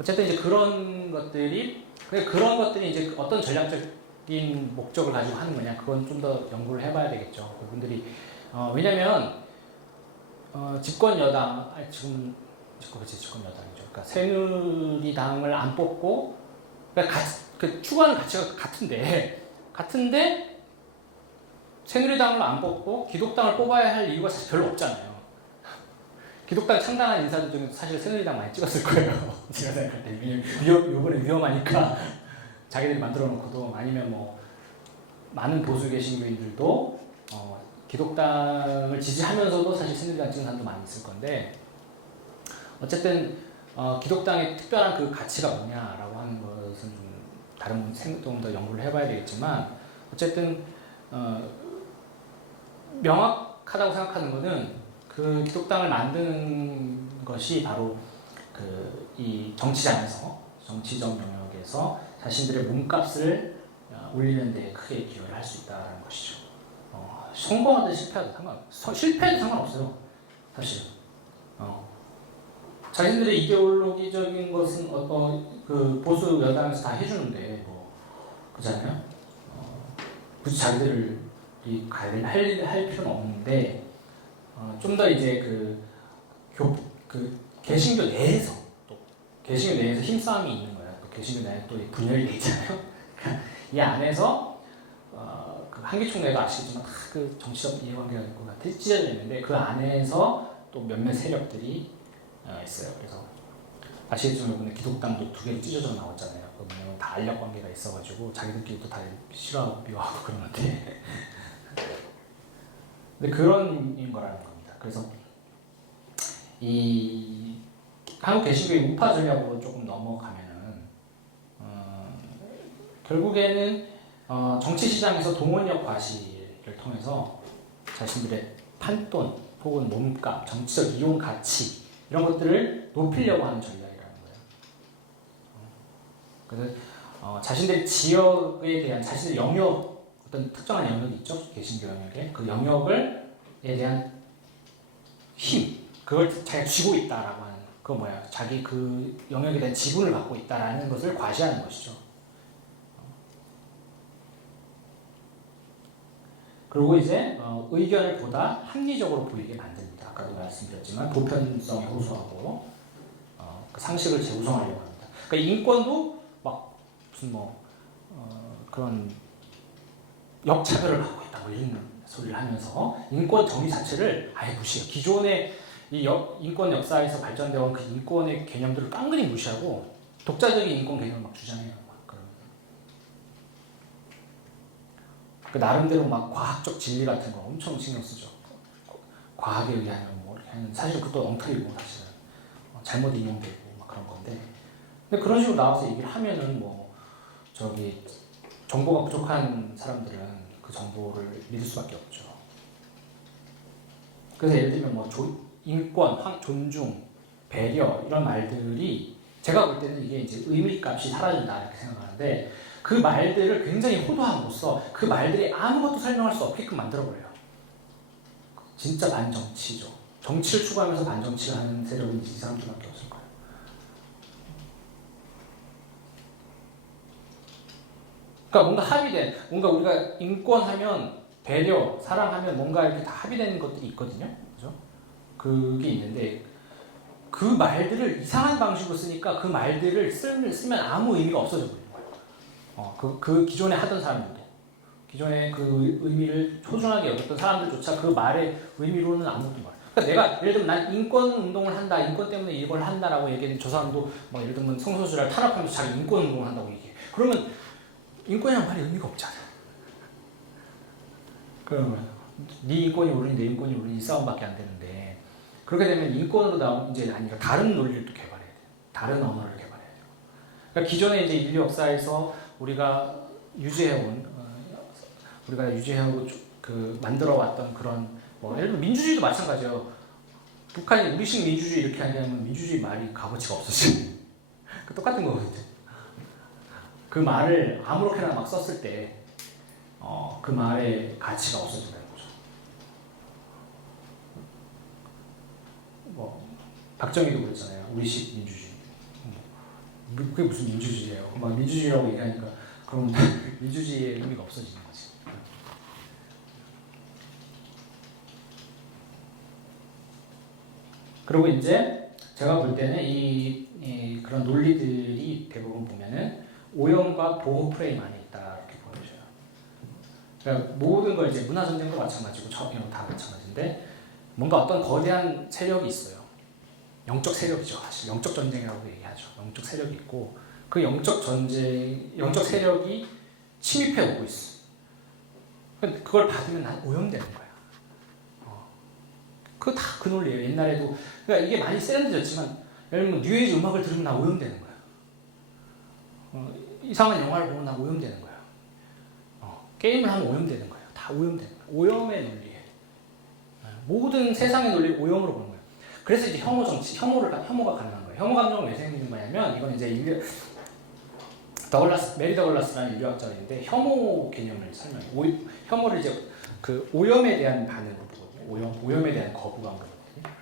어쨌든 이제 그런 것들이 이제 어떤 전략적인 목적을 가지고 하는 거냐, 그건 좀 더 연구를 해봐야 되겠죠. 그분들이 왜냐면 집권 여당 지금 집권 여당이죠. 그러니까 새누리당을 안 뽑고 그러니까 추구하는 가치가 같은데 새누리당을 안 뽑고 기독당을 뽑아야 할 이유가 사실 별로 없잖아요. 기독당 창당한 인사들 중에 사실 새누리당 많이 찍었을 거예요. 제가 생각할 때 이번에 위험하니까 자기들이 만들어 놓고도 아니면 뭐 많은 보수 개신교인들도 기독당을 지지하면서도 사실 새누리당 찍는 사람도 많이 있을 건데 어쨌든 기독당의 특별한 그 가치가 뭐냐라고 하는 것은 좀 더 연구를 해봐야 되겠지만 어쨌든 명확하다고 생각하는 것은 그 기독당을 만드는 것이 바로 이 정치장에서 정치적 영역에서 자신들의 몸값을 올리는 데 크게 기여를 할 수 있다는 것이죠. 성공하든 실패해도 상관없어요. 사실. 자신들의 이데올로기적인 것은 그 보수 여당에서 다 해주는데 그렇잖아요. 굳이 자기들이 할 필요는 없는데 좀 더 이제 그 개신교 내에서 힘싸움이 있는 거예요. 또 개신교 내에 또 분열이 돼 있잖아요. 이 안에서 그 한기총회도 아시겠지만 다 그 정치적 이해관계가 있고 다 찢어져 있는데 그 안에서 또 몇몇 세력들이 있어요. 그래서 아시겠지만 이번에 기독당도 2개로 찢어져 나왔잖아요. 그러면 다 알력 관계가 있어가지고 자기들끼리도 다 싫어하고 미워하고 그러는데 근데 그런 거라는 겁니다. 그래서 이 한국 개신교의 우파 전략으로 조금 넘어가면은 결국에는 정치 시장에서 동원력 과시를 통해서 자신들의 판돈 혹은 몸값, 정치적 이용 가치 이런 것들을 높이려고 하는 전략이라는 거예요. 그래서 자신들의 지역에 대한 자신의 영역, 어떤 특정한 영역이 있죠. 개신교 영역에 그 영역에 대한 힘, 그걸 자기가 쥐고 있다라고 하는 그 뭐야? 자기 그 영역에 대한 지분을 갖고 있다라는 것을 과시하는 것이죠. 그리고 이제 의견을 보다 합리적으로 보이게 만듭니다. 아까도 말씀드렸지만 보편성에 호소하고 그 상식을 재구성하려고 합니다. 그러니까 인권도 막 무슨 그런 역차별을 하고 있다 뭐 이런 소리를 하면서 인권 정의 자체를 아예 무시해요. 기존의 이 인권 역사에서 발전되어 온 그 인권의 개념들을 깡그리 무시하고 독자적인 인권 개념을 막 주장해요. 막 그런. 그 나름대로 막 과학적 진리 같은 거 엄청 신경 쓰죠. 과학에 의하면 뭐 이렇게 하는 사실 그것도 엉터리고 사실은 잘못 인용되고 막 그런 건데. 근데 그런 식으로 나와서 얘기를 하면은 뭐 저기 정보가 부족한 사람들은 그 정보를 믿을 수밖에 없죠. 그래서 예를 들면 뭐 인권, 존중, 배려 이런 말들이 제가 볼 때는 이게 이제 의미값이 사라진다 이렇게 생각하는데 그 말들을 굉장히 호도함으로써 그 말들이 아무것도 설명할 수 없게끔 만들어버려요. 진짜 반정치죠. 정치를 추구하면서 반정치를 하는 세력은 이 사람들밖에 없을 거예요. 그러니까 뭔가 합의된, 뭔가 우리가 인권하면 배려, 사랑하면 뭔가 이렇게 다 합의되는 것들이 있거든요. 그죠? 그게 있는데 그 말들을 이상한 방식으로 쓰니까 그 말들을 쓰면 아무 의미가 없어져 버리는 거예요. 그 기존에 하던 사람들도 기존에 그 의미를 소중하게 여겼던 사람들조차 그 말의 의미로는 아무것도 말해요. 그러니까 내가 예를 들면 난 인권 운동을 한다, 인권 때문에 이걸 한다라고 얘기했는데 저 사람도 막 예를 들면 성소수자를 탄압하면서 자기 인권 운동을 한다고 얘기해. 그러면 인권이란 말이 의미가 없잖아. 그러면 네 인권이 옳으니 내 인권이 옳으니 이 싸움밖에 안 되는데 그렇게 되면 인권으로 나온 이제 아니라 다른 논리를 또 개발해야 돼요. 다른 언어를 개발해야 돼요. 그러니까 기존에 이제 인류 역사에서 우리가 유지해온 그 만들어왔던 그런 뭐 예를 들면 민주주의도 마찬가지예요. 북한이 우리식 민주주의 이렇게 하냐면 민주주의 말이 값어치가 없어지죠. 그 똑같은 거거든요. 그 말을 아무렇게나 막 썼을 때 그 말의 가치가 없어진다는 거죠. 뭐 박정희도 그랬잖아요. 우리식 민주주의. 그게 무슨 민주주의예요? 막 민주주의라고 얘기하니까 그럼 민주주의의 의미가 없어지는 거지. 그리고 이제 제가 볼 때는 이 그런 논리들이 대부분 보면은 오염과 보호 프레임 안에 있다 이렇게 보여져요. 그러니까 모든 걸 이제 문화 전쟁도 마찬가지고 이런 다 마찬가지인데 뭔가 어떤 거대한 세력이 있어요. 영적 세력이죠. 사실 영적 전쟁이라고 얘기하죠. 영적 세력이 있고 그 영적 세력이 침입해 오고 있어. 그걸 받으면 난 오염되는 거야. 그거 다 그 논리예요. 옛날에도 그러니까 이게 많이 세련되졌지만 예를 들면 뉴에이지 음악을 들으면 나 오염되는 거야. 이상한 영화를 보면 나 오염되는 거야. 게임을 하면 오염되는 거예요. 다 오염되는 거예요. 오염의 논리예요. 모든 세상의 논리를 오염으로 보는 거예요. 그래서 이제 혐오가 가능한 거예요. 혐오 감정은 왜 생기는 거냐면 이건 이제 메리 더글라스라는 인류학자가 있는데 혐오 개념을 설명해요. 혐오를 이제 그 오염에 대한 반응으로 보거든요. 오염에 대한 거부감으로 보거든요.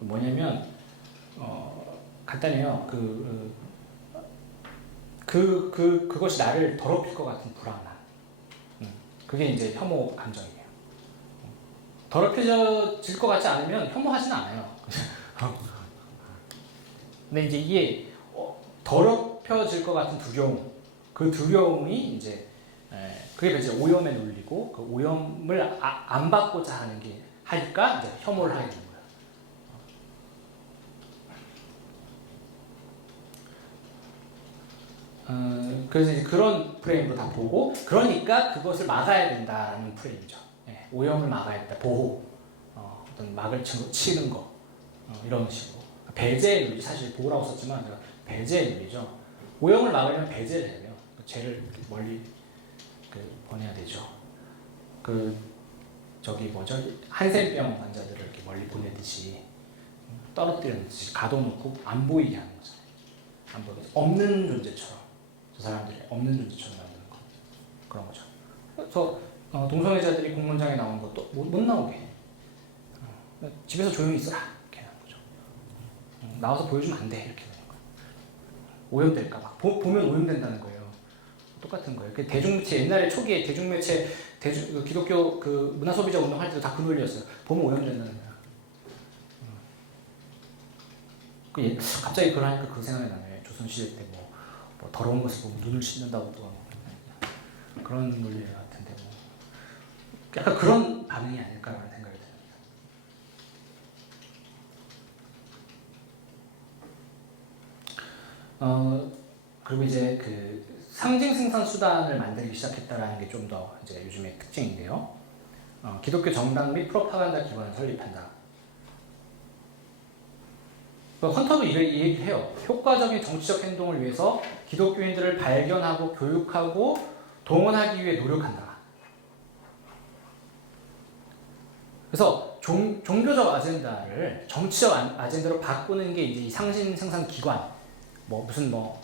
뭐냐면 간단해요. 그것이 나를 더럽힐 것 같은 불안함. 그게 이제 혐오 감정이에요. 더럽혀질 것 같지 않으면 혐오하진 않아요. 근데 이제 이게 더럽혀질 것 같은 두려움, 그 두려움이 이제 그게 이제 오염의 논리고 그 오염을 안 받고자 하는 게 하니까 이제 혐오를 하게 되는 거예요. 그래서 이제 그런 프레임으로 다 보고 그러니까 그것을 막아야 된다라는 프레임이죠. 오염을 막아야 된다, 보호, 어떤 막을 치는 거 이런 식으로 배제의 논리 사실 보호라고 썼지만 배제의 논리죠. 오염을 막으려면 배제를 해야 돼요. 죄를 멀리 보내야 되죠. 그 저기 뭐죠? 한센병 환자들을 이렇게 멀리 보내듯이 떨어뜨리듯이 가둬놓고 안 보이게 하는 거잖아요. 안 보이게 없는 존재처럼 저 사람들이 없는 존재처럼 만드는 거 그런 거죠. 그래서 동성애자들이 공문장에 나온 것도 못 나오게 집에서 조용히 있어라 이렇게 하는 거죠. 나와서 보여주면 안 돼 이렇게 되는 거예요. 오염될까 봐 보면 오염된다는 거예요. 똑같은 거예요. 그 대중매체 옛날에 초기에 대중매체 그 기독교 그 문화소비자 운동할 때도 다 그 논리였어요. 보면 오염된다는 거야. 갑자기 그러니까 그 생각이 나네. 조선시대 때 뭐 더러운 것을 보면 눈을 씻는다고 또 그런 논리 같은데 뭐 약간 그런 반응이 아닐까라는 생각이 듭니다. 그리고 이제 그 상징 생산 수단을 만들기 시작했다라는 게 좀 더 이제 요즘의 특징인데요. 기독교 정당 및 프로파간다 기관을 설립한다. 헌터도 이 얘기를 해요. 효과적인 정치적 행동을 위해서 기독교인들을 발견하고 교육하고 동원하기 위해 노력한다. 그래서 종교적 아젠다를 정치적 아젠다로 바꾸는 게 이제 이 상징 생산 기관, 뭐 무슨 뭐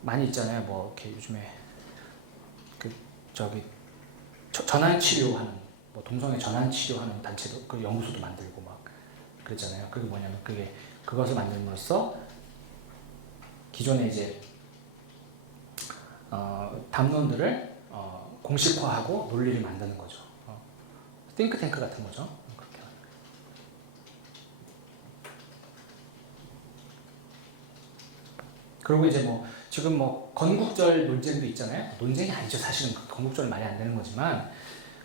많이 있잖아요. 뭐 이렇게 요즘에 그 저기 전환 치료하는 뭐 동성애 전환 치료하는 단체도 그 연구소도 만들고 막 그랬잖아요. 그게 뭐냐면 그것을 만들므로써 기존의 이제 담론들을 공식화하고 논리를 만드는 거죠. 띵크탱크 같은 거죠. 그렇게. 그리고 이제 뭐 지금 뭐 건국절 논쟁도 있잖아요. 논쟁이 아니죠. 사실은 건국절은 말이 안 되는 거지만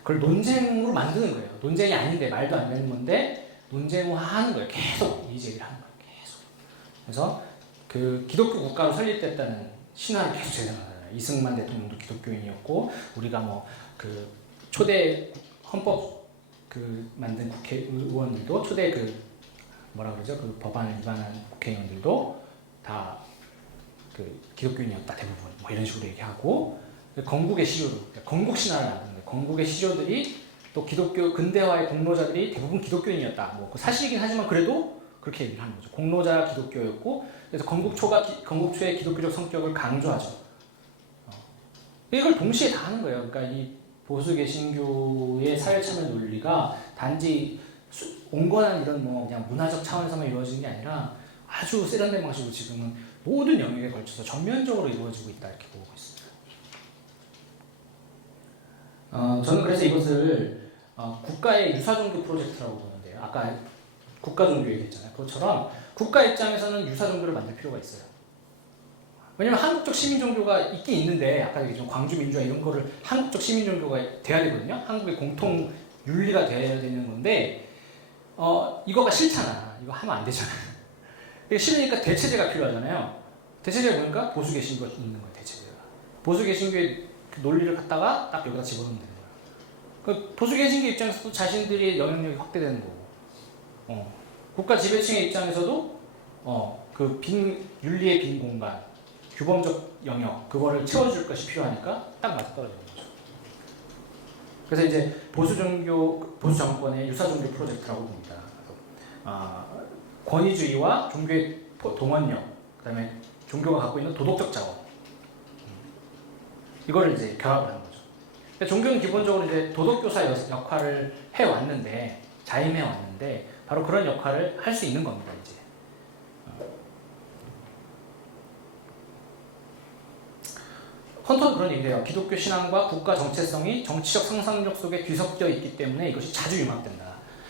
그걸 논쟁으로 만드는 거예요. 논쟁이 아닌데 말도 안 되는 건데 논쟁화하는 거예요. 계속 이 제기를 하는 거예요. 계속. 그래서 그 기독교 국가로 설립됐다는 신화를 계속 재생하잖아요. 이승만 대통령도 기독교인이었고 우리가 뭐 그 초대 헌법 그 만든 국회의원들도 초대 그 뭐라 그러죠? 그 법안을 위반한 국회의원들도 다 그 기독교인이었다 대부분 뭐 이런 식으로 얘기하고 건국의 시조로 건국 신화를 만드는 거예요. 건국의 시조들이 또 기독교 근대화의 공로자들이 대부분 기독교인이었다. 뭐 그 사실이긴 하지만 그래도 그렇게 얘기를 하는 거죠. 공로자가 기독교였고 그래서 건국 초의 기독교적 성격을 강조하죠. 이걸 동시에 다 하는 거예요. 그러니까 이 보수 개신교의 사회 참여 논리가 단지 온건한 이런 뭐 그냥 문화적 차원에서만 이루어지는 게 아니라 아주 세련된 방식으로 지금은 모든 영역에 걸쳐서 전면적으로 이루어지고 있다 이렇게 보고 있습니다. 저는 그래서 이것을 국가의 유사종교 프로젝트라고 보는데요. 아까 국가종교 얘기했잖아요. 그것처럼 국가 입장에서는 유사종교를 만들 필요가 있어요. 왜냐면 한국적 시민종교가 있긴 있는데 아까 얘기했던 광주민주화 이런 거를 한국적 시민종교가 돼야 되거든요. 한국의 공통 윤리가 돼야 되는 건데 이거가 싫잖아. 이거 하면 안 되잖아요. 싫으니까 대체제가 필요하잖아요. 대체제가 뭐니까 보수 개신교가 있는 거예요. 대체제가. 보수 개신교의 그 논리를 갖다가 딱 여기다 집어넣으면 되는 거예요. 그 보수 개신교 입장에서도 자신들의 영향력이 확대되는 거고, 국가 지배층의 입장에서도 그 윤리의 빈 공간, 규범적 영역 그거를 채워줄 것이 필요하니까 딱 맞아떨어지는 거죠. 그래서 이제 보수 정권의 유사 종교 프로젝트라고 봅니다. 권위주의와 종교의 동원력, 그다음에 종교가 갖고 있는 도덕적 자원, 이거를 이제 결합을 하는 거죠. 그러니까 종교는 기본적으로 이제 도덕교사 역할을 해왔는데, 자임해왔는데, 바로 그런 역할을 할 수 있는 겁니다, 이제. 헌터는 그런 얘기를 해요. 기독교 신앙과 국가 정체성이 정치적 상상력 속에 뒤섞여 있기 때문에 이것이 자주 융합된다.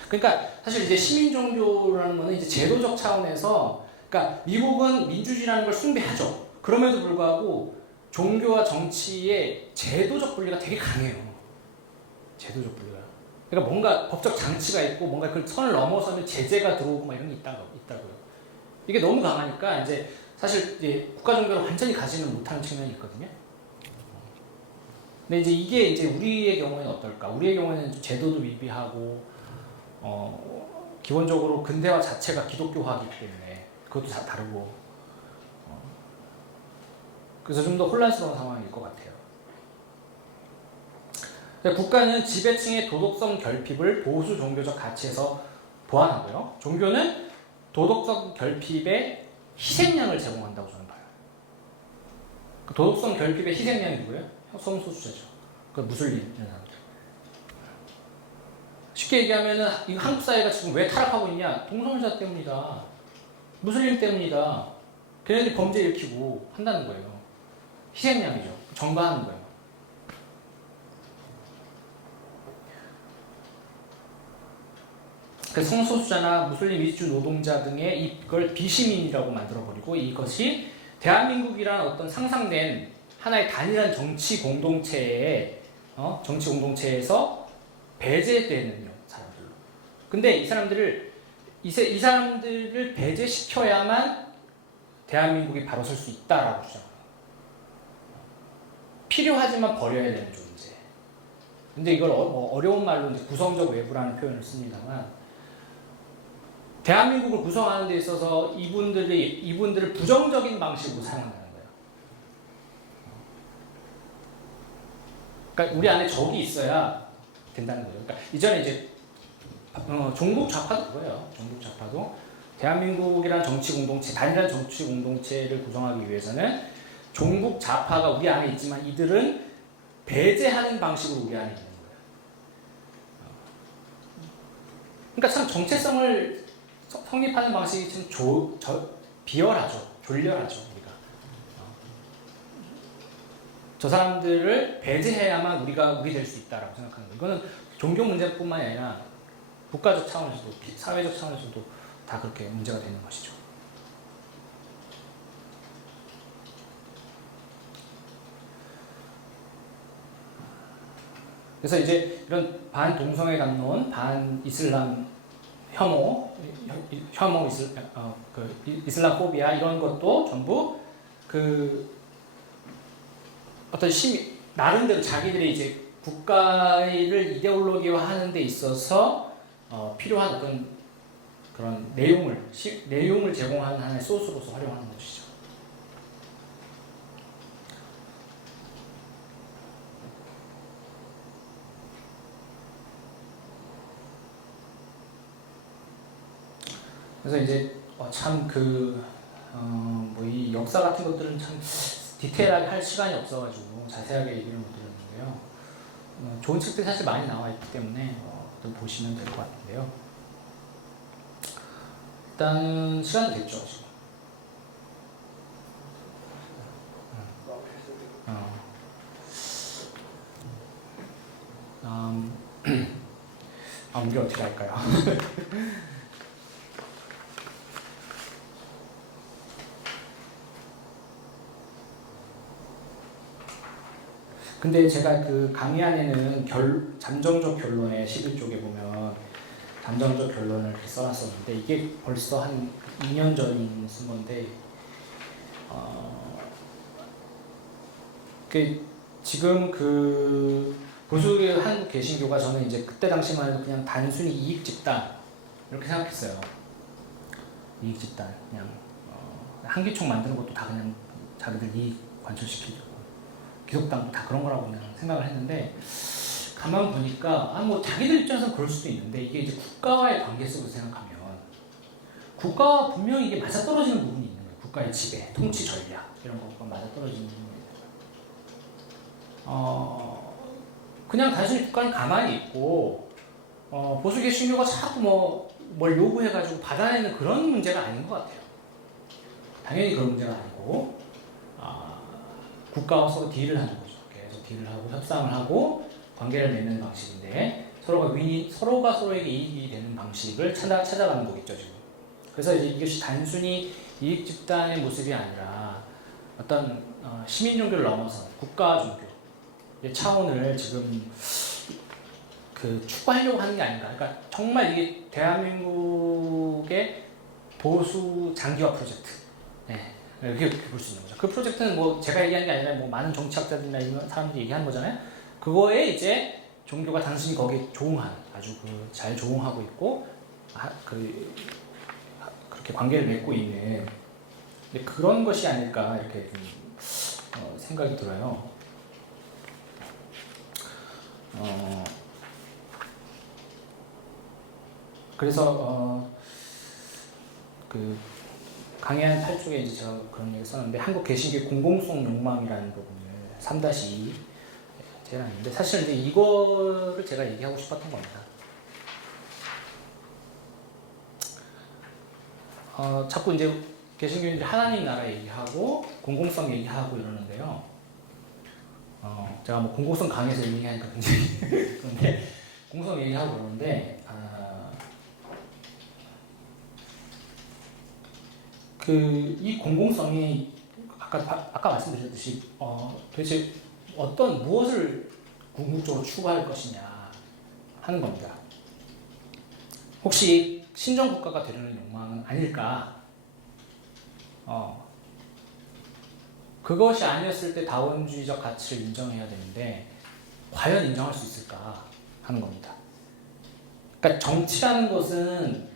그러니까 사실 이제 시민 종교라는 거는 이제 제도적 차원에서, 그러니까 미국은 민주주의라는 걸 숭배하죠. 그럼에도 불구하고 종교와 정치의 제도적 분리가 되게 강해요. 제도적 분리가. 그러니까 뭔가 법적 장치가 있고 뭔가 그 선을 넘어서면 제재가 들어오고 막 이런 게 있다고요. 이게 너무 강하니까 이제 사실 이제 국가 종교를 완전히 가지는 못하는 측면이 있거든요. 근데 이게 이제 우리의 경우에는 어떨까? 우리의 경우에는 제도도 위비하고 기본적으로 근대화 자체가 기독교화이기 때문에 그것도 다 다르고 그래서 좀 더 혼란스러운 상황일 것 같아요. 그러니까 국가는 지배층의 도덕성 결핍을 보수 종교적 가치에서 보완하고요. 종교는 도덕성 결핍의 희생양을 제공한다고 저는 봐요. 그 도덕성 결핍의 희생양이 누구예요? 성소수자죠. 그 무슬림 이런 사람들. 쉽게 얘기하면은 이 한국 사회가 지금 왜 타락하고 있냐? 동성애자 때문이다. 무슬림 때문이다. 걔네들이 범죄 일으키고 한다는 거예요. 희생양이죠. 전가하는 거예요. 그래서 성소수자나 무슬림 이주 노동자 등의 이걸 비시민이라고 만들어버리고 이것이 대한민국이란 어떤 상상된 하나의 단일한 정치 공동체에서 배제되는 사람들로. 근데 이 사람들을 배제시켜야만 대한민국이 바로 설 수 있다라고 주장합니다. 필요하지만 버려야 되는 존재. 근데 이걸 어려운 말로 이제 구성적 외부라는 표현을 씁니다만 대한민국을 구성하는 데 있어서 이분들을 부정적인 방식으로 사용한다는 거예요. 그러니까 우리 안에 적이 있어야 된다는 거예요. 그러니까 이전에 이제 종북 좌파도 그거예요. 종북 좌파도 대한민국이라는 정치 공동체, 단일한 정치 공동체를 구성하기 위해서는 종북 좌파가 우리 안에 있지만 이들은 배제하는 방식으로 우리 안에 있는 거예요. 그러니까 참 정체성을 성립하는 방식이 참 비열하죠. 졸렬하죠. 우리가. 저 사람들을 배제해야만 우리 될 수 있다라고 생각하는 거예요. 이거는 종교 문제뿐만이 아니라 국가적 차원에서도 사회적 차원에서도 다 그렇게 문제가 되는 것이죠. 그래서 이제 이런 반동성애 담론, 반이슬람 이슬람 포비아 이런 것도 전부 그 어떤 나름대로 자기들이 이제 국가를 이데올로기화하는 데 있어서 필요한 어떤 그런 내용을 제공하는 하나의 소스로서 활용하는 것이죠. 그래서 이제 참 이 역사 같은 것들은 참 디테일하게 할 시간이 없어가지고 자세하게 얘기를 못 드렸는데요. 좋은 책들이 사실 많이 나와 있기 때문에 또 보시면 될 것 같은데요. 일단 시간이 됐죠 지금. 우리 어떻게 할까요? 근데 제가 그 강의 안에는 잠정적 결론에 11쪽에 보면 잠정적 결론을 이렇게 써놨었는데 이게 벌써 한 2년 전인 쓴 건데 지금 보수의 한국 개신교가 저는 이제 그때 당시만 해도 그냥 단순히 이익 집단 이렇게 생각했어요. 이익 집단 그냥 한기총 만드는 것도 다 그냥 자기들 이익 관철시키고 기독당 다 그런 거라고 그냥 생각을 했는데 가만 보니까 자기들 입장에서는 그럴 수도 있는데 이게 이제 국가와의 관계 속에서 생각하면 국가와 분명히 이게 맞아떨어지는 부분이 있는 거예요. 국가의 지배, 통치 전략 이런 것과 맞아떨어지는 부분이 있는 거예요. 그냥 단순히 국가는 가만히 있고 보수 개신교가 자꾸 뭘 요구해가지고 받아내는 그런 문제가 아닌 것 같아요. 당연히 그런 문제가 아니고 국가와 서로 딜을 하는 거죠. 계속 딜을 하고 협상을 하고 관계를 맺는 방식인데 서로가 서로에게 이익이 되는 방식을 찾아가는 거겠죠 지금. 그래서 이제 이것이 단순히 이익 집단의 모습이 아니라 어떤 시민 종교를 넘어서 국가 종교의 차원을 지금 추구하려고 하는 게 아닌가. 그러니까 정말 이게 대한민국의 보수 장기화 프로젝트. 네. 이렇게 볼 수 있는 거죠. 그 프로젝트는 제가 얘기하는 게 아니라 많은 정치학자들이나 이런 사람들이 얘기하는 거잖아요. 그거에 이제 종교가 단순히 거기에 조응하는, 아주 잘 조응하고 있고, 그렇게 관계를 맺고 있는 그런 것이 아닐까 이렇게 좀 생각이 들어요. 그래서 그 강의 한 8쪽에 이제 제가 그런 얘기 썼는데 한국 개신교의 공공성 욕망이라는 부분을 3-2 제안했는데 사실 이제 이거를 제가 얘기하고 싶었던 겁니다. 자꾸 이제 개신교인들이 하나님 나라 얘기하고 공공성 얘기하고 이러는데요. 제가 뭐 공공성 강의에서 얘기하니까 굉장히 그런데 공공성 얘기하고 그러는데 이 공공성이 아까 말씀드렸듯이 도대체 무엇을 궁극적으로 추구할 것이냐 하는 겁니다. 혹시 신정 국가가 되려는 욕망은 아닐까? 그것이 아니었을 때 다원주의적 가치를 인정해야 되는데 과연 인정할 수 있을까 하는 겁니다. 그러니까 정치라는 것은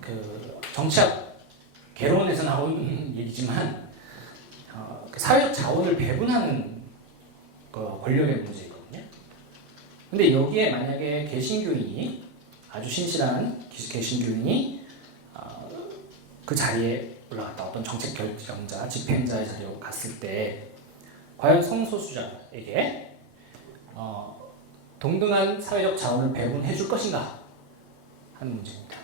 그 정치학 개론에서 나온 얘기지만 그 사회적 자원을 배분하는 권력의 문제거든요. 근데 여기에 만약에 개신교인이 아주 신실한 개신교인이 그 자리에 올라갔다 어떤 정책 결정자, 집행자의 자리에 갔을 때 과연 성소수자에게 동등한 사회적 자원을 배분해 줄 것인가 하는 문제입니다.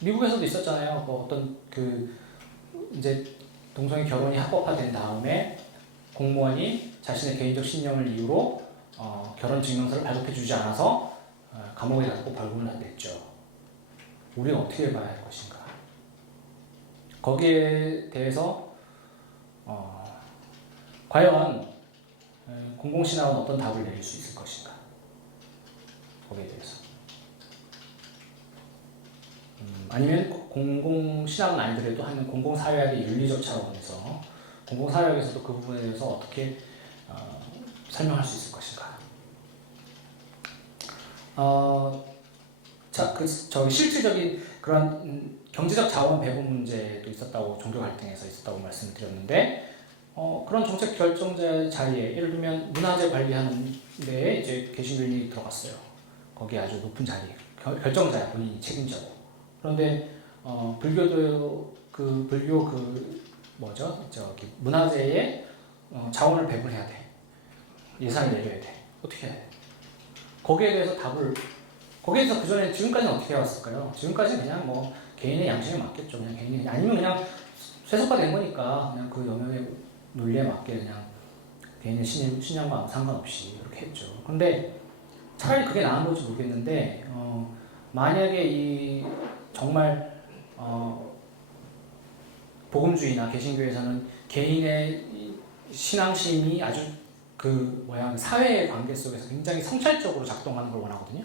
미국에서도 있었잖아요. 어떤 이제 동성애 결혼이 합법화된 다음에 공무원이 자신의 개인적 신념을 이유로 결혼 증명서를 발급해주지 않아서 감옥에 갔고 벌금을 냈죠. 우리가 어떻게 봐야 할 것인가? 거기에 대해서 과연 공공신학은 어떤 답을 내릴 수 있을 것인가? 거기에 대해서. 아니면 공공신학은 아니더라도 하는 공공사회학의 윤리적 차원에서 공공사회학에서도 그 부분에 대해서 어떻게 설명할 수 있을 것인가. 실질적인 그런 경제적 자원 배분 문제도 있었다고 종교 갈등에서 있었다고 말씀을 드렸는데 그런 정책 결정자 자리에 예를 들면 문화재 관리하는 데에 이제 개신교인이 들어갔어요. 거기 아주 높은 자리 결정자야 본인이 책임자고. 그런데 불교도 문화재에 자원을 배분해야 돼. 예산을 내려야 돼. 어떻게 해야 돼? 거기에 대해서 그 전에 지금까지는 어떻게 해왔을까요? 지금까지는 그냥 뭐 개인의 양심에 맞겠죠. 그냥 개인이 아니면 그냥 세속화된 거니까 그냥 그 영역의 논리에 맞게 그냥 개인의 신념과 아무 상관없이 이렇게 했죠. 그런데 차라리 그게 나은 건지 모르겠는데 만약에 정말 복음주의나 개신교에서는 개인의 신앙심이 아주 사회의 관계 속에서 굉장히 성찰적으로 작동하는 걸 원하거든요.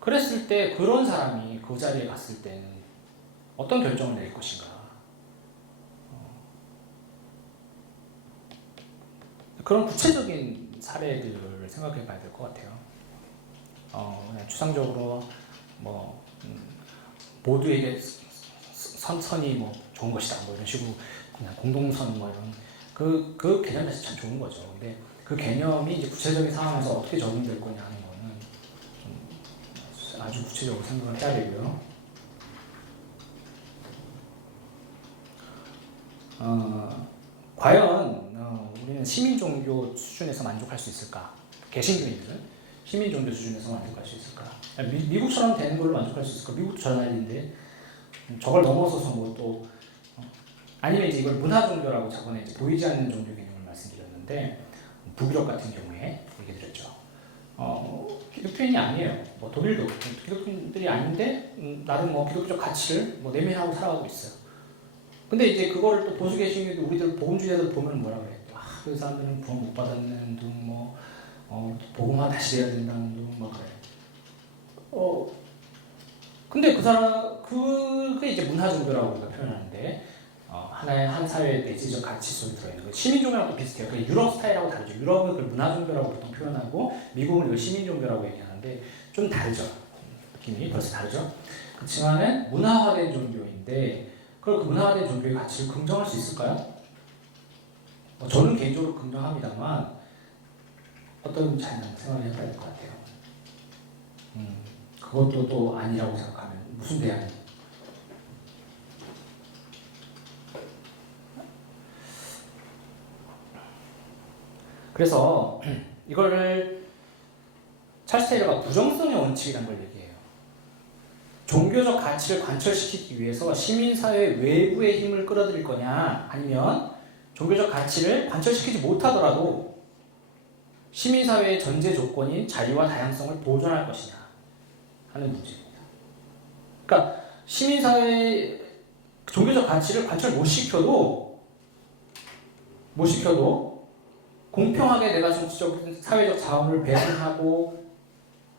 그랬을 때 그런 사람이 그 자리에 갔을 때는 어떤 결정을 내릴 것인가. 그런 구체적인 사례들을 생각해 봐야 될 것 같아요. 그냥 추상적으로 모두에게 선이 좋은 것이다 이런 식으로 그냥 공동선 이런 그 개념 자체 참 좋은 거죠. 근데 그 개념이 이제 구체적인 상황에서 어떻게 적용될 거냐 하는 거는 좀 아주 구체적으로 생각을 해야 되고요. 과연 우리는 시민 종교 수준에서 만족할 수 있을까? 개신교인들은 시민 종교 수준에서 만족할 수 있을까? 미국처럼 되는 걸로 만족할 수 있을까? 미국도 저 나라인데 저걸 넘어서서 아니면 이제 이걸 문화 종교라고 저번에 이제 보이지 않는 종교 개념을 말씀드렸는데 북유럽 같은 경우에 얘기 드렸죠. 기독교인이 아니에요. 독일도 기독교인들이 아닌데 나름 기독교적 가치를 내면하고 살아가고 있어요. 근데 이제 그거를 또 보수 개신교도 우리들 복음주의자들 보면 뭐라 그래? 그 사람들은 구원 못 받았는 둥 복음화 다시 돼야 된다는 둥 그래. 근데 그게 이제 문화 종교라고 우리가 표현하는데 한 사회의 내지적 가치 속에 들어있는 거. 시민 종교랑 또 비슷해요. 유럽 스타일하고 다르죠. 유럽은 그걸 문화 종교라고 보통 표현하고 미국은 이걸 시민 종교라고 얘기하는데 좀 다르죠. 느낌이 벌써 다르죠. 그렇지만은 문화화된 종교인데 그걸 그 문화화된 종교의 가치를 긍정할 수 있을까요? 저는 개인적으로 긍정합니다만 어떤 차이는 생각을 해봐야 될 것 같아요. 그것도 또 아니라고 생각하면 무슨 대안이? 그래서 이거를 찰스 테일러가 부정성의 원칙이라는 걸 얘기해요. 종교적 가치를 관철시키기 위해서 시민사회 외부의 힘을 끌어들일 거냐, 아니면 종교적 가치를 관철시키지 못하더라도 시민사회의 전제 조건인 자유와 다양성을 보존할 것이냐 하는 문제입니다. 그러니까 시민사회의 종교적 가치를 관철 못 시켜도 공평하게 내가 정치적, 사회적 자원을 배분하고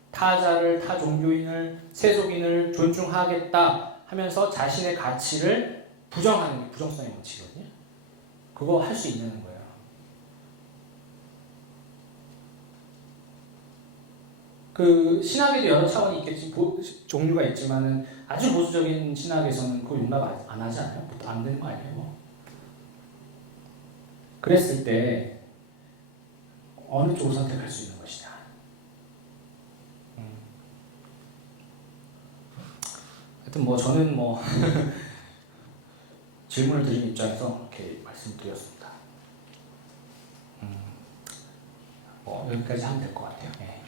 타자를, 타 종교인을, 세속인을 존중하겠다 하면서 자신의 가치를 부정하는 게 부정성의 원칙이거든요. 그거 할 수 있는 거예요. 그 신학에도 여러 차원이 있겠지, 종류가 있지만은 아주 보수적인 신학에서는 그거 용납 안 하지 않아요? 안 되는 거 아니에요? 그랬을 때 어느 쪽을 선택할 수 있는 것이냐. 하여튼 뭐 저는 뭐 질문을 드린 입장에서 이렇게 말씀드렸습니다. 뭐 여기까지 하면 될 것 같아요. 네.